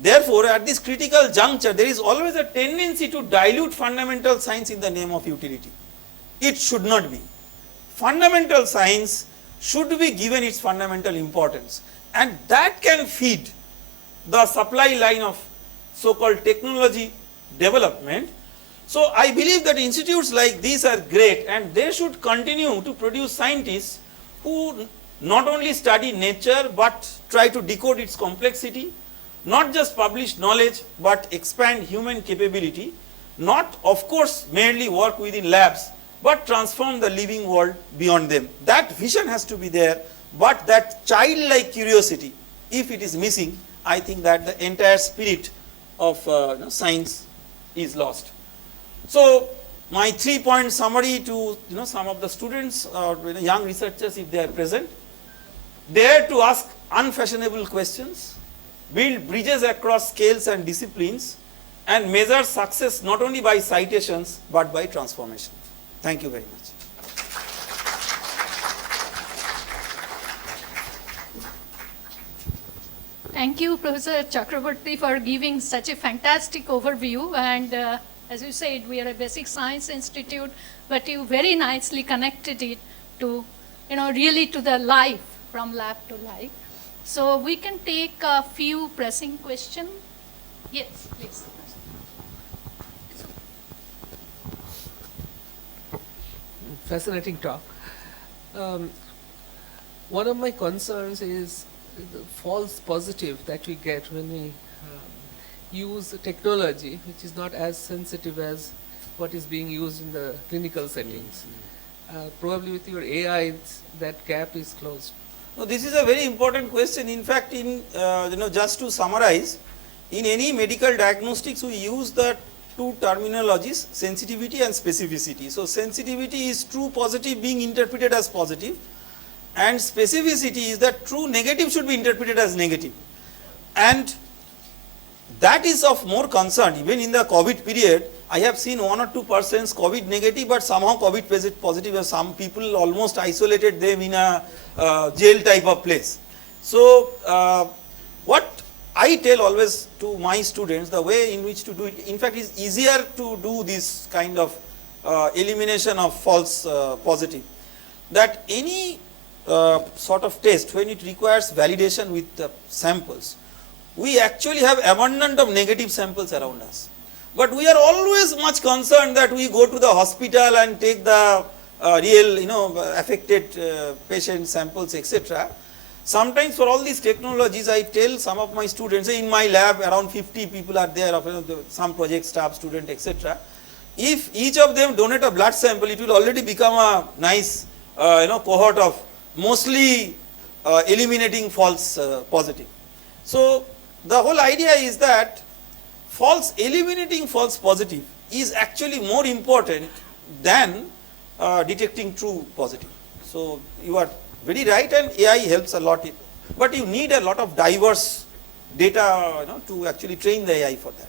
therefore, at this critical juncture, there is always a tendency to dilute fundamental science in the name of utility. It should not be. Fundamental science should be given its fundamental importance, and that can feed the supply line of so-called technology development. So I believe that institutes like these are great, and they should continue to produce scientists who not only study nature but try to decode its complexity, not just publish knowledge but expand human capability, not of course merely work within labs but transform the living world beyond them. That vision has to be there, but that childlike curiosity, if it is missing, I think that the entire spirit of science is lost. So my 3-point summary to some of the students or young researchers, if they are present: dare to ask unfashionable questions, build bridges across scales and disciplines, and measure success not only by citations but by transformation. Thank you very much. Thank you, Professor Chakraborty, for giving such a fantastic overview. And as you said, we are a basic science institute, but you very nicely connected it to, really to the life, from lab to life. So we can take a few pressing questions. Yes, please. Fascinating talk. One of my concerns is the false positive that we get when we use technology which is not as sensitive as what is being used in the clinical settings. Probably with your AI, that gap is closed. No, this is a very important question. In fact, just to summarize, in any medical diagnostics, we use the two terminologies, sensitivity and specificity. So sensitivity is true positive being interpreted as positive, and specificity is that true negative should be interpreted as negative. And that is of more concern. Even in the COVID period, I have seen 1 or 2 persons COVID negative, but somehow COVID positive. Some people almost isolated them in a jail type of place. So what I tell always to my students, the way in which to do it, in fact, is easier to do this kind of elimination of false positive. That any sort of test, when it requires validation with samples, we actually have abundant of negative samples around us. But we are always much concerned that we go to the hospital and take the real, affected patient samples, etc. Sometimes for all these technologies, I tell some of my students, in my lab around 50 people are there, some project staff, student, etc. If each of them donate a blood sample, it will already become a nice cohort of mostly eliminating false positive. So the whole idea is that eliminating false positive is actually more important than detecting true positive. So you are very right, and AI helps a lot, but you need a lot of diverse data, to actually train the AI for that.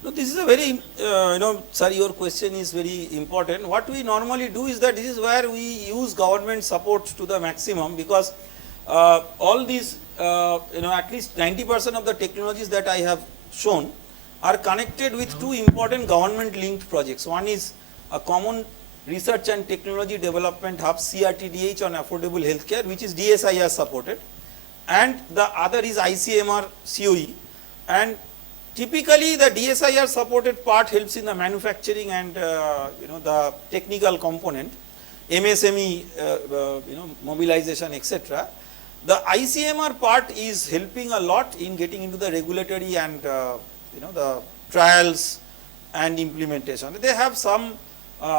No, this is a very, sir, your question is very important. What we normally do is that this is where we use government support to the maximum, because all these, at least 90% of the technologies that I have shown are connected with two important government linked projects. One is a common research and technology development hub, CRTDH, on affordable healthcare, which is DSIR supported, and the other is ICMR COE. And typically the DSIR supported part helps in the manufacturing and the technical component, MSME, mobilization, etc. The ICMR part is helping a lot in getting into the regulatory and the trials and implementation. They have some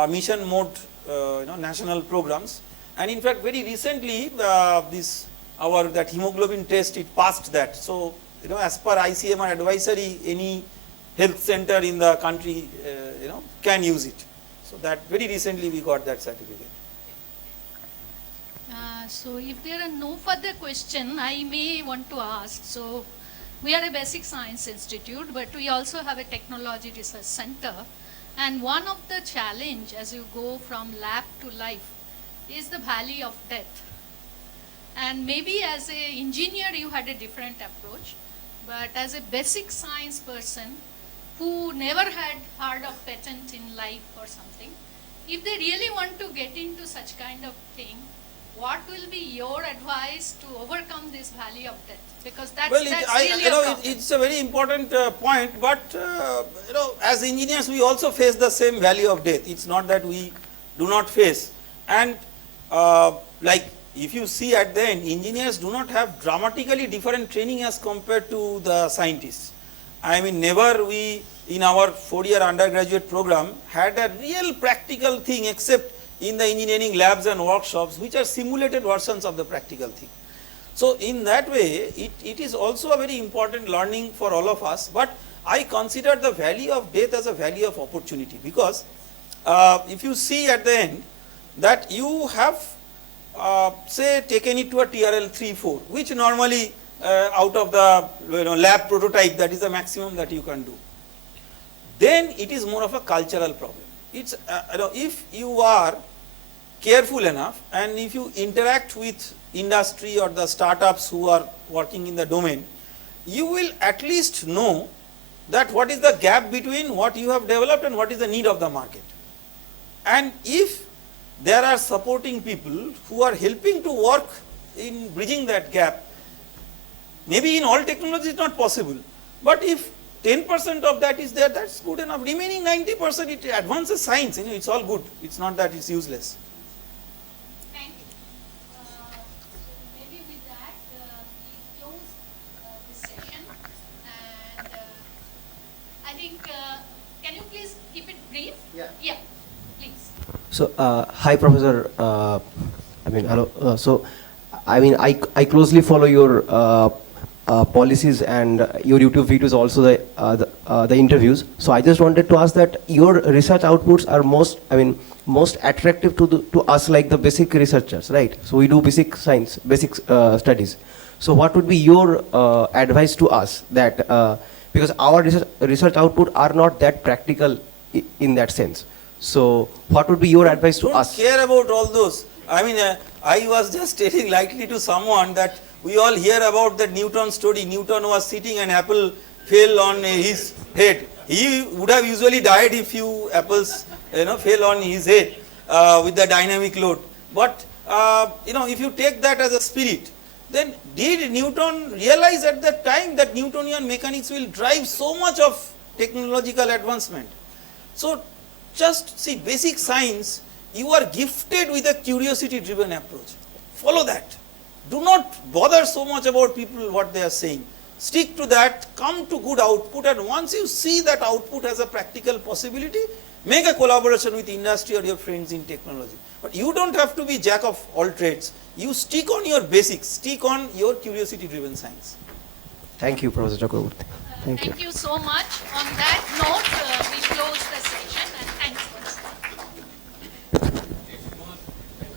mission mode national programs, and in fact very recently that hemoglobin test, it passed that. So as per ICMR advisory, any health center in the country can use it. So that very recently we got that certificate. So if there are no further questions, I may want to ask. So we are a basic science institute, but we also have a technology research center. And one of the challenge as you go from lab to life is the valley of death. And maybe as an engineer you had a different approach, but as a basic science person who never had heard of patent in life or something, if they really want to get into such kind of thing, what will be your advice to overcome this valley of death? Because that's really a problem. It's a very important point, but as engineers we also face the same valley of death. It's not that we do not face. And like if you see at the end, engineers do not have dramatically different training as compared to the scientists. I mean, never we in our 4-year undergraduate program had a real practical thing except in the engineering labs and workshops, which are simulated versions of the practical thing. So in that way, it is also a very important learning for all of us. But I consider the valley of death as a valley of opportunity, because if you see at the end that you have say taken it to a TRL 3-4, which normally out of the lab prototype, that is the maximum that you can do, then it is more of a cultural problem. It's if you are careful enough and if you interact with industry or the startups who are working in the domain, you will at least know that what is the gap between what you have developed and what is the need of the market. And if there are supporting people who are helping to work in bridging that gap, maybe in all technology it's not possible, but if 10% of that is there, that's good enough. Remaining 90%, it advances science, it's all good. It's not that it's useless. Thank you. So maybe with that, we close this session. And I think, can you please keep it brief? Yeah, please. So, hi, Professor. Hello. I closely follow your policies and your YouTube videos, also the interviews. So I just wanted to ask that your research outputs are most attractive to us, like the basic researchers, right? So we do basic science, basic studies. So what would be your advice to us that because our research output are not that practical in that sense. So what would be your advice to us? Don't care about all those. I was just telling lightly to someone that we all hear about the Newton story. Newton was sitting and apple fell on his head. He would have usually died if few apples fell on his head with the dynamic load. But if you take that as a spirit, then did Newton realize at that time that Newtonian mechanics will drive so much of technological advancement? So just see, basic science You are gifted with a curiosity driven approach. Follow that. Do not bother so much about people what they are saying. Stick to that, come to good output, and once you see that output has a practical possibility, make a collaboration with industry or your friends in technology. But you don't have to be jack of all trades. You stick on your basics, stick on your curiosity driven science. Thank you, Professor Chakraborty. Thank you. Thank you so much. On that note,